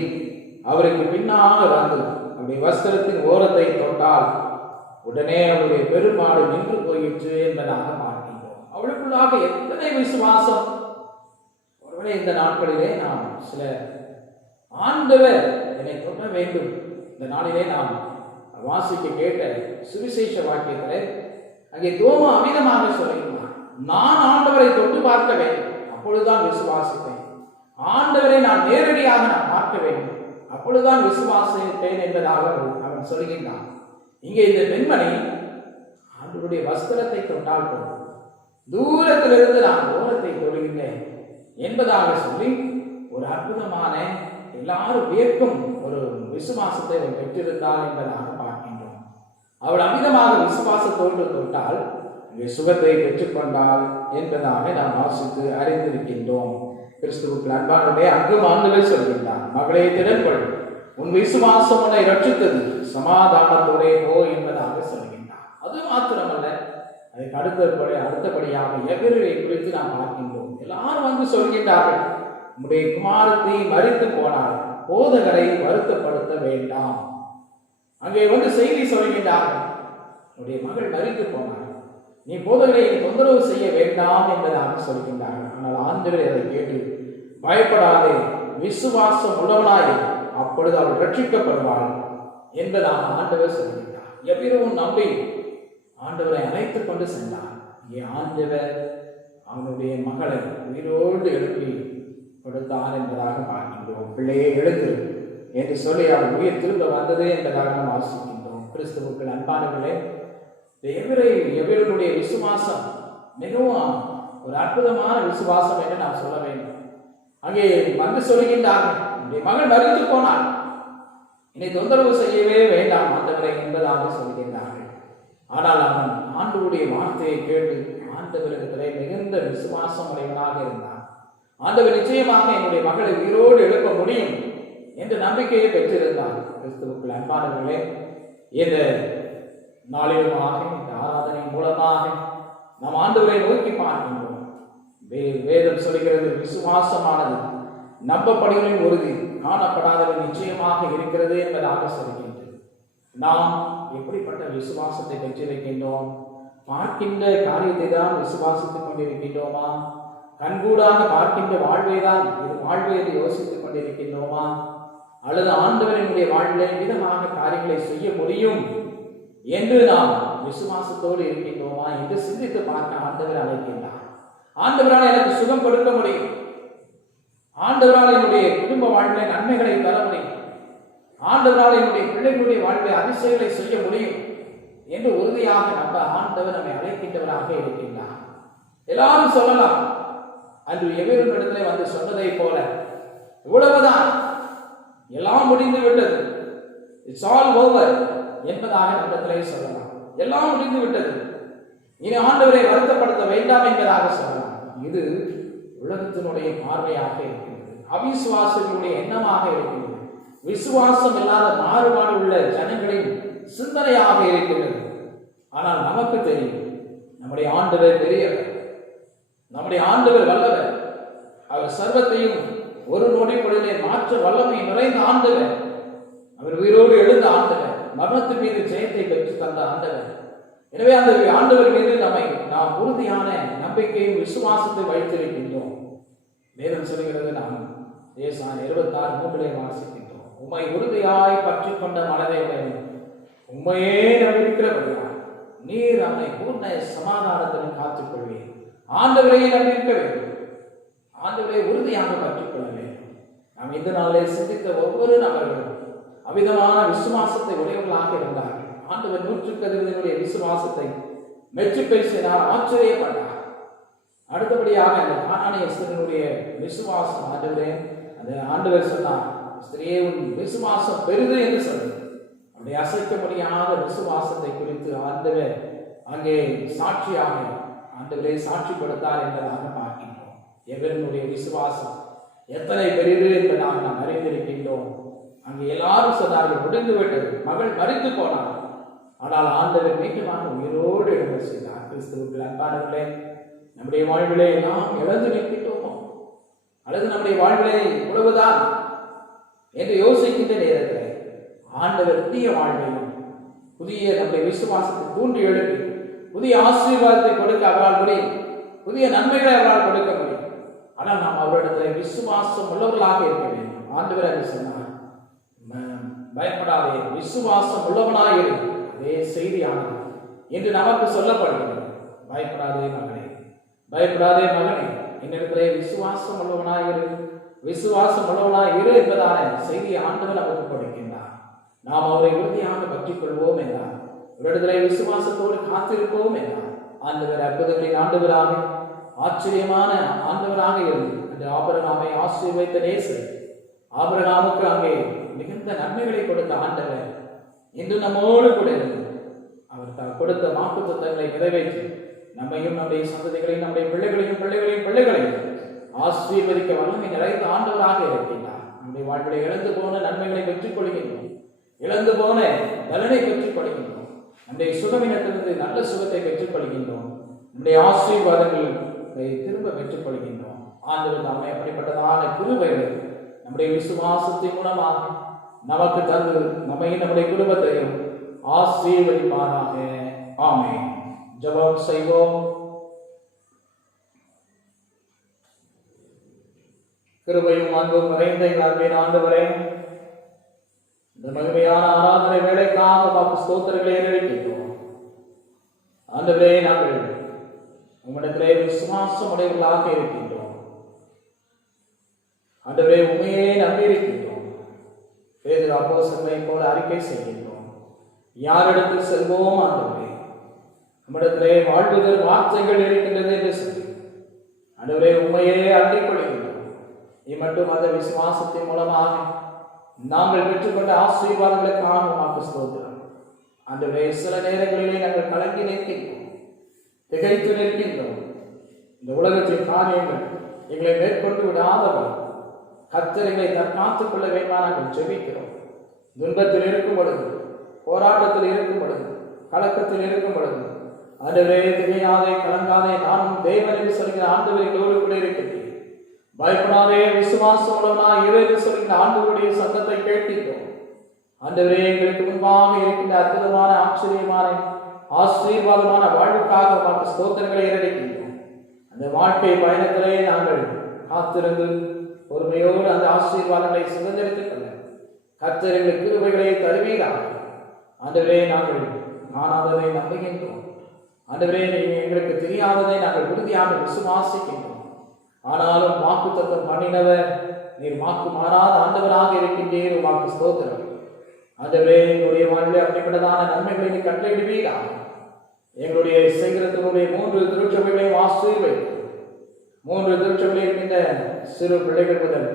அவருக்கு பின்னாக வந்து அவருடைய வஸ்திரத்தின் ஓரத்தை தொட்டால் உடனே அவருடைய பெருமாடு நின்று போயிற்று என்பதாக பார்க்கின்றோம். அவளுக்குள்ளாக எத்தனை விசுவாசம்! ஒருவேளை இந்த நாட்களிலே நாம் சில ஆண்டவர் என்னை தொட வேண்டும், இந்த நாளிலே நாம் வாசிக்க கேட்ட சுவிசேஷ வாக்கியத்திலே அங்கே தோமா அமிதமாக சொல்லுகிறார், நான் ஆண்டவரை தொட்டு பார்க்க வேண்டும், அப்பொழுதுதான் விசுவாசிப்பேன். ஆண்டவரை நான் நேரடியாக நான் பார்க்க வேண்டும், அப்பொழுதுதான் விசுவாசிப்பேன் என்பதாக அவன் சொல்கின்றான். இங்கே இந்த பெண்மணி ஆண்டவருடைய வஸ்திரத்தை தொட்டால் போதும், தூரத்திலிருந்து நான் ஓரத்தை தொடுகின்றேன் என்பதாக சொல்லி ஒரு அற்புதமான எல்லாரும் வியக்கும் ஒரு விசுவாசத்தை அவள் பெற்றிருந்தாள் என்பதாக பார்க்கின்றோம். அவள் அமிதமாக விசுவாசத்தோடு தொட்டால் சுகத்தை பெற்றுக்கொண்டாள் என்பதாக நாம் வாசித்து அறிந்திருக்கின்றோம். கிறிஸ்துவுக்கு அன்பானவர்களே, அங்கும் ஆண்டவர் சொல்கின்றார், மகளே திடன்படு, உன் விசுவாசம் உன்னை ரட்சித்தது, சமாதானத்தோடே போ என்பதாக சொல்கின்றார். அது மாத்திரமல்ல, அதுக்கு அடுத்தபடியாக எவரை குறித்து நாம் பார்க்கின்றோம். எல்லாரும் வந்து சொல்கின்றார்கள், உம்முடைய குமாரத்தை மரித்து போனார், போதகரை வருத்தப்படுத்த வேண்டாம். அங்கே வந்து செய்தி சொல்கின்றார்கள், உன்னுடைய மகள் மரித்து போனார், நீ போதகரை தொந்தரவு செய்ய வேண்டாம் என்பதாக சொல்கின்றார்கள். ஆனால் ஆண்டவர் அதை கேட்டு, பயப்படாதே, விசுவாசம் உடவனாய், அப்பொழுது அவள் ரட்சிக்கப்படுவாள் என்பதாக ஆண்டவர் சொல்கின்றார். எவ்விரவும் நம்பி ஆண்டவரை அழைத்துக் கொண்டு சென்றார். இங்கே ஆண்டவர் அவனுடைய மகளை உயிரோடு எழுப்பி கொடுத்தார் என்பதாக பார்க்கின்றோம். பிள்ளையை எழுந்து என்று சொல்லி அவள் உயிர் திரும்ப வந்தது என்பதாக நாம் வாசிக்கின்றோம். கிறிஸ்துவுக்குள் அன்பானவர்களே, எவருடைய விசுவாசம் மிகவும் ஒரு அற்புதமான விசுவாசம் என்று நாம் சொல்ல வேண்டும். அங்கே வந்து சொல்கின்றார்கள், என்னுடைய மகன் மரித்து போனான், என்னை தொந்தரவு செய்யவே வேண்டாம் ஆண்டவரை என்பதாக சொல்கின்றார்கள். ஆனால் அவன் ஆண்டவருடைய வார்த்தையை கேட்டு ஆண்டவரிடத்திலே மிகுந்த விசுவாசம் உடையவனாக இருந்தான். ஆண்டவர் நிச்சயமாக என்னுடைய மகளை உயிரோடு எழுப்ப முடியும் என்ற நம்பிக்கையை பெற்றிருந்தான். கிறிஸ்துவுக்குள் அன்பானவர்களே, இந்த நாளிலுமாக இந்த ஆராதனை மூலமாக நாம் ஆண்டவரை நோக்கி பார்க்கின்றோம். வேதம் சொல்கிறது, விசுவாசமானது நம்பப்படுகளின் உறுதி, காணப்படாதவன் நிச்சயமாக இருக்கிறது என்பதாக சொல்கின்றது. நாம் எப்படிப்பட்ட விசுவாசத்தை பெற்றிருக்கின்றோம்? பார்க்கின்ற காரியத்தை தான் விசுவாசித்துக் கொண்டிருக்கின்றோமா? கண்கூடாக பார்க்கின்ற வாழ்வை தான் இது வாழ்வு என்று யோசித்துக் கொண்டிருக்கின்றோமா? அல்லது ஆண்டவரினுடைய வாழ்விலே விதமாக காரியங்களை செய்ய முடியும் என்று நாம் விசுவாசத்தோடு இருக்கின்றோமா என்று சிந்தித்து பார்க்க ஆண்டவர் அழைக்கின்றார். ஆண்டவரால் எனக்கு சுகம் கொடுக்க முடியும், ஆண்டவரால் என்னுடைய குடும்ப வாழ்விலே நன்மைகளை தர முடியும், ஆண்டவரால் என்னுடைய பிள்ளைகளுடைய வாழ்விலே அதிசயங்களை செய்ய முடியும் என்று உறுதியாக நம்ப ஆண்டவர் நம்மை அழைக்கின்றவராக இருக்கின்றார். எல்லாரும் சொல்லலாம், அன்று எவரிடத்திலே வந்து சொன்னதை போல, இவ்வளவுதான், எல்லாம் முடிந்து விட்டது, இட்ஸ் ஆல் ஓவர் என்பதாக நம்மிடத்திலே சொல்லலாம். எல்லாம் முடிந்து விட்டது, இனி ஆண்டவரை வருத்தப்படுத்த வேண்டாம் என்பதாக சொல்லலாம். இது உலகத்தினுடைய பார்வையாக இருக்கிறது, அவிசுவாசங்களுடைய எண்ணமாக இருக்கிறது, விசுவாசம் இல்லாத மாறுபாடு உள்ள ஜனங்களின் சிந்தனையாக இருக்கிறது. ஆனால் நமக்கு தெரியும், நம்முடைய ஆண்டவர் பெரியவர், நம்முடைய ஆண்டவர் வல்லவர், அவர் சர்வத்தையும் ஒரு நொடி பொழுதே மாற்ற வல்லமை நிறைந்த ஆண்டவர், அவர் உயிரோடு எழுந்த ஆண்டவர், மரணத்தின் மீது ஜெயத்தை பெற்று தந்த ஆண்டவர். எனவே அந்த ஆண்டவர் மீது நாம் உறுதியான நம்பிக்கையும் விசுவாசத்தை வைத்திருக்கின்றோம். வேதம் சொல்கிறது, நாம் ஏசாயா 26:3 வாசிக்கின்றோம், உம்மை உறுதியாய் பற்றி கொண்ட மனதை உண்மையே நம்பியிருக்கிறபடியால் நீர் அவனை பூர்ண சமாதானத்துடன் காத்துக் கொள்வீர். ஆண்டவரையே நம்பியிருக்க வேண்டும், ஆண்டவரை உறுதியாக பற்றிக் கொள்ள வேண்டும். நாம் இந்த நாளில் சிந்தித்த ஒவ்வொரு நபர்களும் அவிதமான விசுவாசத்தை உடையவர்களாக இருந்தார்கள். ஆண்டவர் 100% விசுவாசத்தை மெச்சு பேசினார், ஆச்சரியப்பட்டார். அடுத்தபடியாக அந்த கானானிய ஸ்திரீனுடைய விசுவாசம், ஆண்டவரே, அந்த ஆண்டவர் சொன்னார், ஸ்திரீயே உன் விசுவாசம் பெரிது என்று சொல்லி அவருடைய அசைக்க முடியாத விசுவாசத்தை குறித்து ஆண்டவர் அங்கே சாட்சியாக ஆண்டவரே சாட்சி கொடுத்தார் என்பதாக பார்க்கின்றோம். எவருடைய விசுவாசம் எத்தனை பெரிது என்பதாக நாம் அறிந்திருக்கின்றோம். அங்கே எல்லாரும் சொன்னார்கள், முடிந்து விட்டது, மகள் மரித்து போனார். ஆனால் ஆண்டவர் மீண்டுமாக உயிரோடு எழுத செய்தார். கிறிஸ்துவுக்கு அன்பானவர்களே, நம்முடைய வாழ்விலே நாம் இழந்து நிற்கின்றோமோ அல்லது நம்முடைய வாழ்விலே இவ்வளவுதான் என்று யோசிக்கின்ற நேரத்தில் ஆண்டவர் புதிய வாழ்வையும் புதிய நம்முடைய விசுவாசத்தை தூண்டி எழுப்பி புதிய ஆசீர்வாதத்தை கொடுக்க அவரால் முடியும், புதிய நன்மைகளை அவரால் கொடுக்க முடியும். ஆனால் நாம் அவரிடத்தில் விசுவாசம் உள்ளவர்களாக இருக்க வேண்டும். ஆண்டவர் என்று சொன்னார், பயப்படாதே, விசுவாசம் உள்ளவனாயிரு. அதே செய்தியானது என்று நமக்கு சொல்லப்படுகிறது. பயப்படாதே மகனே, பயப்படாதே மகனே, என்னிடத்திலே விசுவாசம் உள்ளவனாயிரு, விசுவாசம் உள்ளவனாயிரு என்பதான செய்தியை ஆண்டவர் நமக்கு கொடுக்கின்றார். நாம் அவரை உறுதியாக பற்றிக் கொள்வோம் என்றார், அவரிடத்திலே விசுவாசத்தோடு காத்திருப்போம் என்றார். ஆண்டவர் அற்புதங்களின் ஆண்டவராக, ஆச்சரியமான ஆண்டவராக இருந்து அந்த ஆபிரகாமை ஆசீர்வதித்த நேசர், ஆபிரகாமுக்கு அங்கே மிகுந்த நன்மைகளை கொடுத்த ஆண்டவர் இன்று நம்மோடு கூட இருந்து அவர் கொடுத்த வாக்குத்தத்தங்களை நிறைவேற்றி நம்மையும் நம்முடைய சந்ததிகளையும் நம்முடைய பிள்ளைகளையும் ஆசீர்வதிக்க வல்லமை நிறைந்த ஆண்டவராக இருக்கின்றார். நம்முடைய வாழ்விலை இழந்து போன நன்மைகளை பெற்றுக் கொள்கின்றோம், இழந்து போன பலனை பெற்றுக் கொள்கின்றோம், நம்முடைய சுகவினத்திலிருந்து நல்ல சுகத்தை பெற்றுக் கொள்கின்றோம், நம்முடைய ஆசீர்வாதங்களை திரும்ப பெற்றுக் கொள்கின்றோம். ஆண்டவர் நம்மை அப்படிப்பட்டதான கிருபைகளை நம்முடைய விசுவாசத்தின் மூலமாக நமக்கு தந்து நம்மையும் நம்முடைய குடும்பத்தையும் ஆசீர்வதிப்பாராக. ஆமென். ஜெபம் செய்வோம். கிருபையும் அன்பும் நிறைந்த எங்கள் ஆண்டவரே, இந்த மகிமையான ஆராதனை வேலைக்காக உமக்கு ஸ்தோத்திரங்களை ஏறெடுக்கின்றோம். ஆண்டவரே, நாங்கள் உம்மிடத்திலே விசுவாசம் உடையவர்களாக இருக்கின்றோம். ஆண்டவரே, உண்மையே நம்பியிருக்கின்றோம். பேதுரு அப்போஸ்தலனை போல அறிக்கை செய்கின்றோம். யாரிடத்தில் செல்வோம் ஆண்டவரே? நம்மிடத்திலே வாழ்வுதல் வார்த்தைகள் இருக்கின்றது என்று சொல்லி ஆண்டவரே உண்மையே அண்டிக் கொள்கின்றோம். இம்மட்டும் அந்த விசுவாசத்தின் மூலமாக நாங்கள் பெற்றுக்கொண்ட ஆசீர்வாதங்களுக்காக உமக்கு ஸ்தோத்திரம். ஆண்டவரே சில நேரங்களிலே நாங்கள் கலங்கி நிற்கின்றோம், திகைத்து நிற்கின்றோம். இந்த உலகத்தின் காரியங்கள் எங்களை மேற்கொண்டு விடாதவர்கள் கர்த்தர் எங்களை தற்காத்துக் கொள்ள வேண்டாம் நாங்கள் ஜெபிக்கிறோம். துன்பத்தில் இருக்கும் பொழுது, போராட்டத்தில் இருக்கும் பொழுது, கலக்கத்தில் இருக்கும் பொழுது ஆண்டவரே திகையாதே கலங்காதே, நானும் தேவன் என்று சொல்கிற ஆண்டவர் எங்களோடு கூட இருக்கிறேன். பயப்படாதே, விசுவாசம் உள்ளவனாய் இரு என்று சொல்கிற ஆண்டவருடைய சத்தத்தை கேட்கின்றோம். ஆண்டவரே எங்களுக்கு முன்பாக இருக்கின்ற அற்புதமான ஆச்சரியமான ஆசீர்வாதமான வாழ்வுக்காக உமக்கு ஸ்தோத்திரங்களை ஏறெடுக்கின்றோம். அந்த வாழ்க்கை பயணத்திலே நாங்கள் காத்திருந்து பொறுமையோடு அந்த ஆசீர்வாதங்களை சுதந்திரித்துக் கொள்ள கர்த்தர் எங்களுக்கு கிருபைகளை தருவீராக. ஆண்டவரே நாங்கள் காணாததை நம்புகின்றோம். ஆண்டவரே நீங்கள் எங்களுக்கு தெரியாததை நாங்கள் உறுதியாக விசுவாசிக்கின்றோம். ஆனாலும் வாக்கு தத்தம் பண்ணினவர் நீர் வாக்கு மாறாத ஆண்டவராக இருக்கின்றீர். வாக்கு ஸ்தோத்திரம். ஆண்டவரே எங்களுடைய வாழ்வில் அப்படிப்பட்டதான நன்மைகளை கட்டளையிடுவீராக. எங்களுடைய சேகரத்தினுடைய 3 திருச்சபைகளையும் ஆசீர்வதித்து 3 திருச்சபைகளில் இருக்கின்ற சிறு பிள்ளைகள் முதல்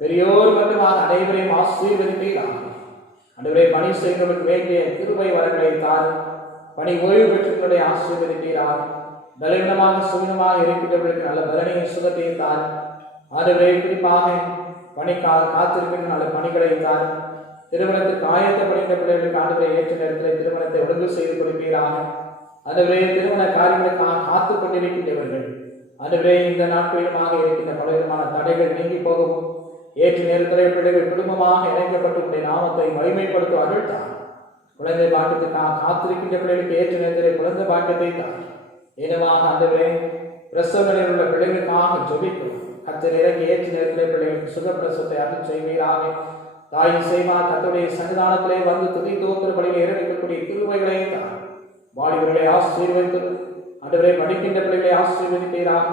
பெரியோர் மட்டுமாக அனைவரையும் ஆசீர்வதிப்பீராக. ஆண்டவரே பணி செய்வதற்கு வேண்டிய கிருபை வரங்களை தார். பணி ஓய்வு பெற்றவர்களை ஆசீர்வதிப்பீராக. பலவீனமாக சுவீனமாக இருக்கின்றவர்களுக்கு நல்ல பலனையும் சுகத்தையும் தார். ஆண்டவரே குறிப்பாக பணிக்காக காத்திருக்கின்ற நல்ல பணிகளை தார். திருமணத்துக்கு ஆயத்தப்படுகின்ற பிள்ளைகளுக்கு ஆண்டவரை ஏற்ற நேரத்தில் திருமணத்தை ஒழுங்கு செய்து கொடுப்பீராக. ஆண்டவரே திருமண காரியங்களுக்காக காத்துக் கொண்டிருக்கின்றவர்கள் ஆண்டவரே இந்த நாட்களிலுமாக இருக்கின்ற பலவிதமான தடைகள் நீங்கி போகவும் ஏற்ற நேரத்திலே பிள்ளைகள் குடும்பமாக இணைக்கப்பட்டு உடைய நாமத்தை மகிமைப்படுத்துவார்கள் தான். குழந்தை பாக்கியத்துக்காக காத்திருக்கின்ற பிள்ளைகளுக்கு ஏற்ற நேரத்திலே குழந்தை பாக்கியத்தை தான். ஏனமாக ஆண்டவரே பிரசவ நிலையில் உள்ள பிள்ளைகளுக்காக ஜெபிக்கும். கர்த்தர் இறங்கி ஏற்ற நேரத்திலே பிள்ளைகளுக்கு சுகப்பிரசவத்தை அருள் செய்வீராக. தாயின் செய்வா கர்த்தருடைய சன்னிதானத்திலே வந்து துதி தோத்திரப்படியில் ஏறெடுக்கக்கூடிய கிருபைகளை தான். வாலிபர்களை ஆசீர்வதித்து ஆண்டவரை படிக்கின்ற பிள்ளைகளை ஆசீர்வதிப்பீராக.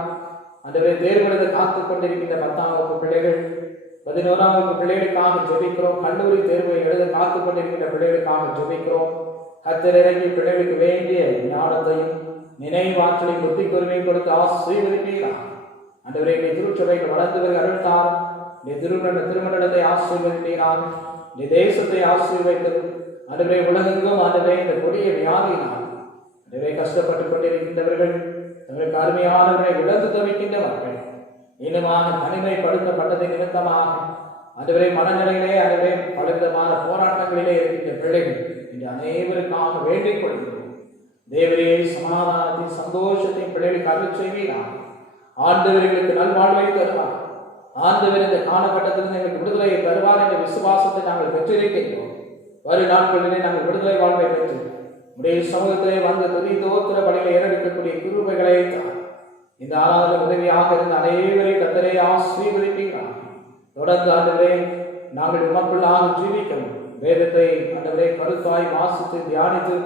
ஆண்டவரை தேர்வெழுத காத்துக் கொண்டிருக்கின்ற 10ஆம் வகுப்பு பிள்ளைகள் 11ஆம் வகுப்பு பிள்ளைகளுக்காக ஜெபிக்கிறோம். கல்லூரி தேர்வை எழுத காத்துக் கொண்டிருக்கின்ற பிள்ளைகளுக்காக ஜெபிக்கிறோம். கர்த்தர் இறங்கி பிள்ளைகளுக்கு வேண்டிய ஞானத்தையும் நினைவாற்றலையும் புத்தி கூர்மையும் கொடுத்து ஆசீர்வதிப்பீராக. ஆண்டவரை நீ திருச்சபைக்கு வளர்ந்து அருள்தார். நீ திருமணத்தை ஆசீர்வதிப்பீராக. நீ தேசத்தை ஆசீர்வதித்தது ஆண்டவரை உலகெங்கும் ஆண்டவரை இந்த கொடிய வியாதியினால் ஆண்டவரை கஷ்டப்பட்டுக் கொண்டிருக்கின்றவர்கள் தங்களுக்கு அருமையானவரை இழந்து தவிக்கின்ற மக்கள் இன்னுமாக தனிமைப்படுத்தப்பட்டதை நிமித்தமாக ஆண்டவரை மனநிலையிலே ஆண்டவரை பலவிதமான போராட்டங்களிலே இருக்கின்ற பிள்ளைகள் இன்று அனைவருக்காக வேண்டிக் கொள்கிறோம். தேவரையை சமாதானத்தையும் சந்தோஷத்தையும் பிள்ளைகளுக்கு அருள் செய்வீராக. ஆண்டவர்களுக்கு நல்வாழ்வை தருவார். ஆண்டவர் இந்த காலகட்டத்திலிருந்து எங்களுக்கு விடுதலையை தருவார் என்ற விசுவாசத்தை நாங்கள் பெற்றிருக்கின்றோம். வரும் நாட்களிலே நாங்கள் விடுதலை வாழ்வை பெற்று உடைய சமூகத்திலே வந்து துதி தோத்திர பணிகளை ஏறெடுக்கக்கூடிய கிருபைகளை தான். இந்த ஆராதனை உதவியாக இருந்த அனைவரை கர்த்தரை ஆசீர்வதிப்பீராக. தொடர்ந்து ஆண்டவரே நாங்கள் உமக்குள்ளாக ஜீவிக்கணும். வேதத்தை ஆண்டவரே கருத்தாய் வாசித்து தியானித்து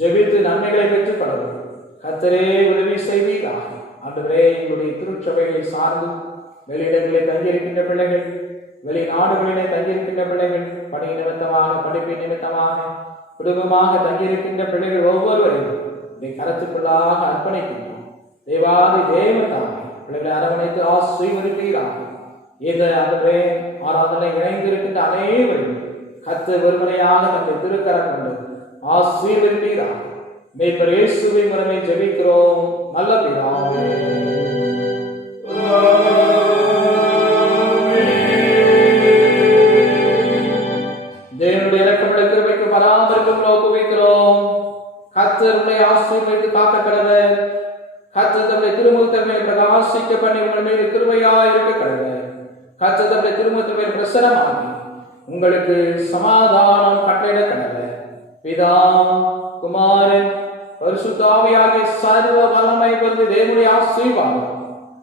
ஜெபித்து நன்மைகளை பெற்றுக் கொள்ளவும் கர்த்தரே உதவி செய்வீராக. ஆண்டவரே எங்களுடைய திருச்சபைகளை சார்ந்து வெளியிடங்களிலே தங்கியிருக்கின்ற பிள்ளைகள், வெளிநாடுகளிலே தங்கியிருக்கின்ற பிள்ளைகள், பணி நிமித்தமாக படிப்பின் நிமித்தமாக குடும்பமாக தங்கியிருக்கின்ற பிள்ளைகள் ஒவ்வொருவரையும் இதை கருத்துக்குள்ளாக அர்ப்பணிக்கின்றோம். தேவாதி தேவனாக பிள்ளைகளை அரவணைத்து ஆசீர்வதிப்பீராக. இந்த ஆண்டவரே ஆராதனை இணைந்திருக்கின்ற அனைவரும் கர்த்தர் ஒருமுறையாக தங்கள் திருக்கரம் கொண்டு ஆசீர்வதிப்பீராக. மேய்ப்பர் இயேசுவின் மூலமே ஜெபிக்கிறோம் நல்ல பிதாவே. தேவனுடைய இரக்கமுள்ள கிருபைக்கு பராமரிப்பும் நோக்குவிக்கிறோம். கர்த்தர் உங்களை ஆசீர்வதித்து காக்க கடவர். கர்த்தர் தம்முடைய திருமுகத்தை பிரகாசிக்க பண்ணி உங்கள் மீது கிருபையாய் இருக்க கடவர். கர்த்தர் தம்முடைய திருமுகத்தை பிரசனமாகி உங்களுக்கு சமாதானம் கட்டளையிட கடவர். பிதா குமாரன் பரிசுத்த ஆவியாகிய சர்வ வல்லமை பொருந்திய தேவனுடைய ஆசீர்வாதம்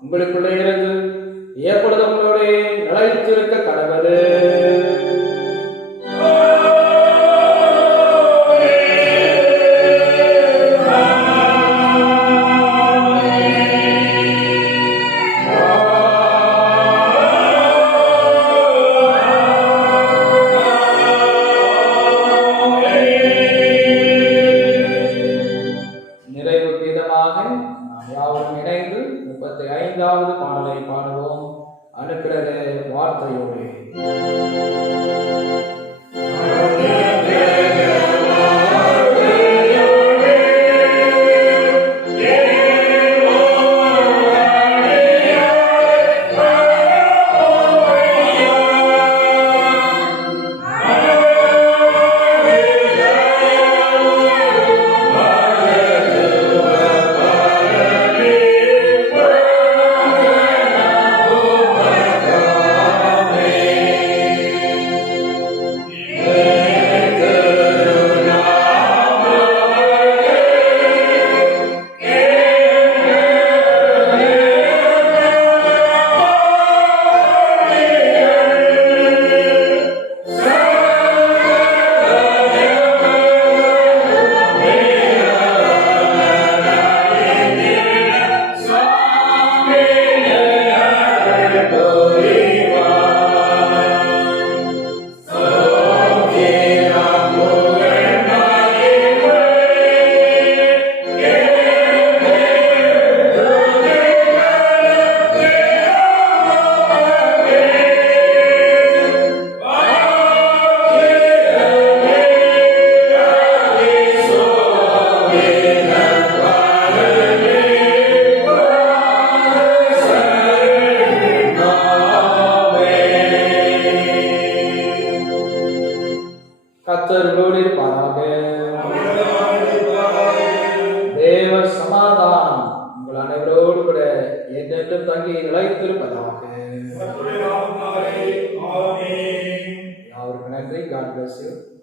உங்களுக்குள்ளே இருந்து எப்பொழுதும் உங்களோட நிலைத்திருக்க கடவது. வார்த்தையோடு கர்த்தரோடு இருப்பாராக. தேவ சமாதானம் உங்கள் அனைவரோடு கூட என்றென்றும் தங்கி நிலைத்திருப்பதாக. யாவருக்கும் நன்றி. God bless you.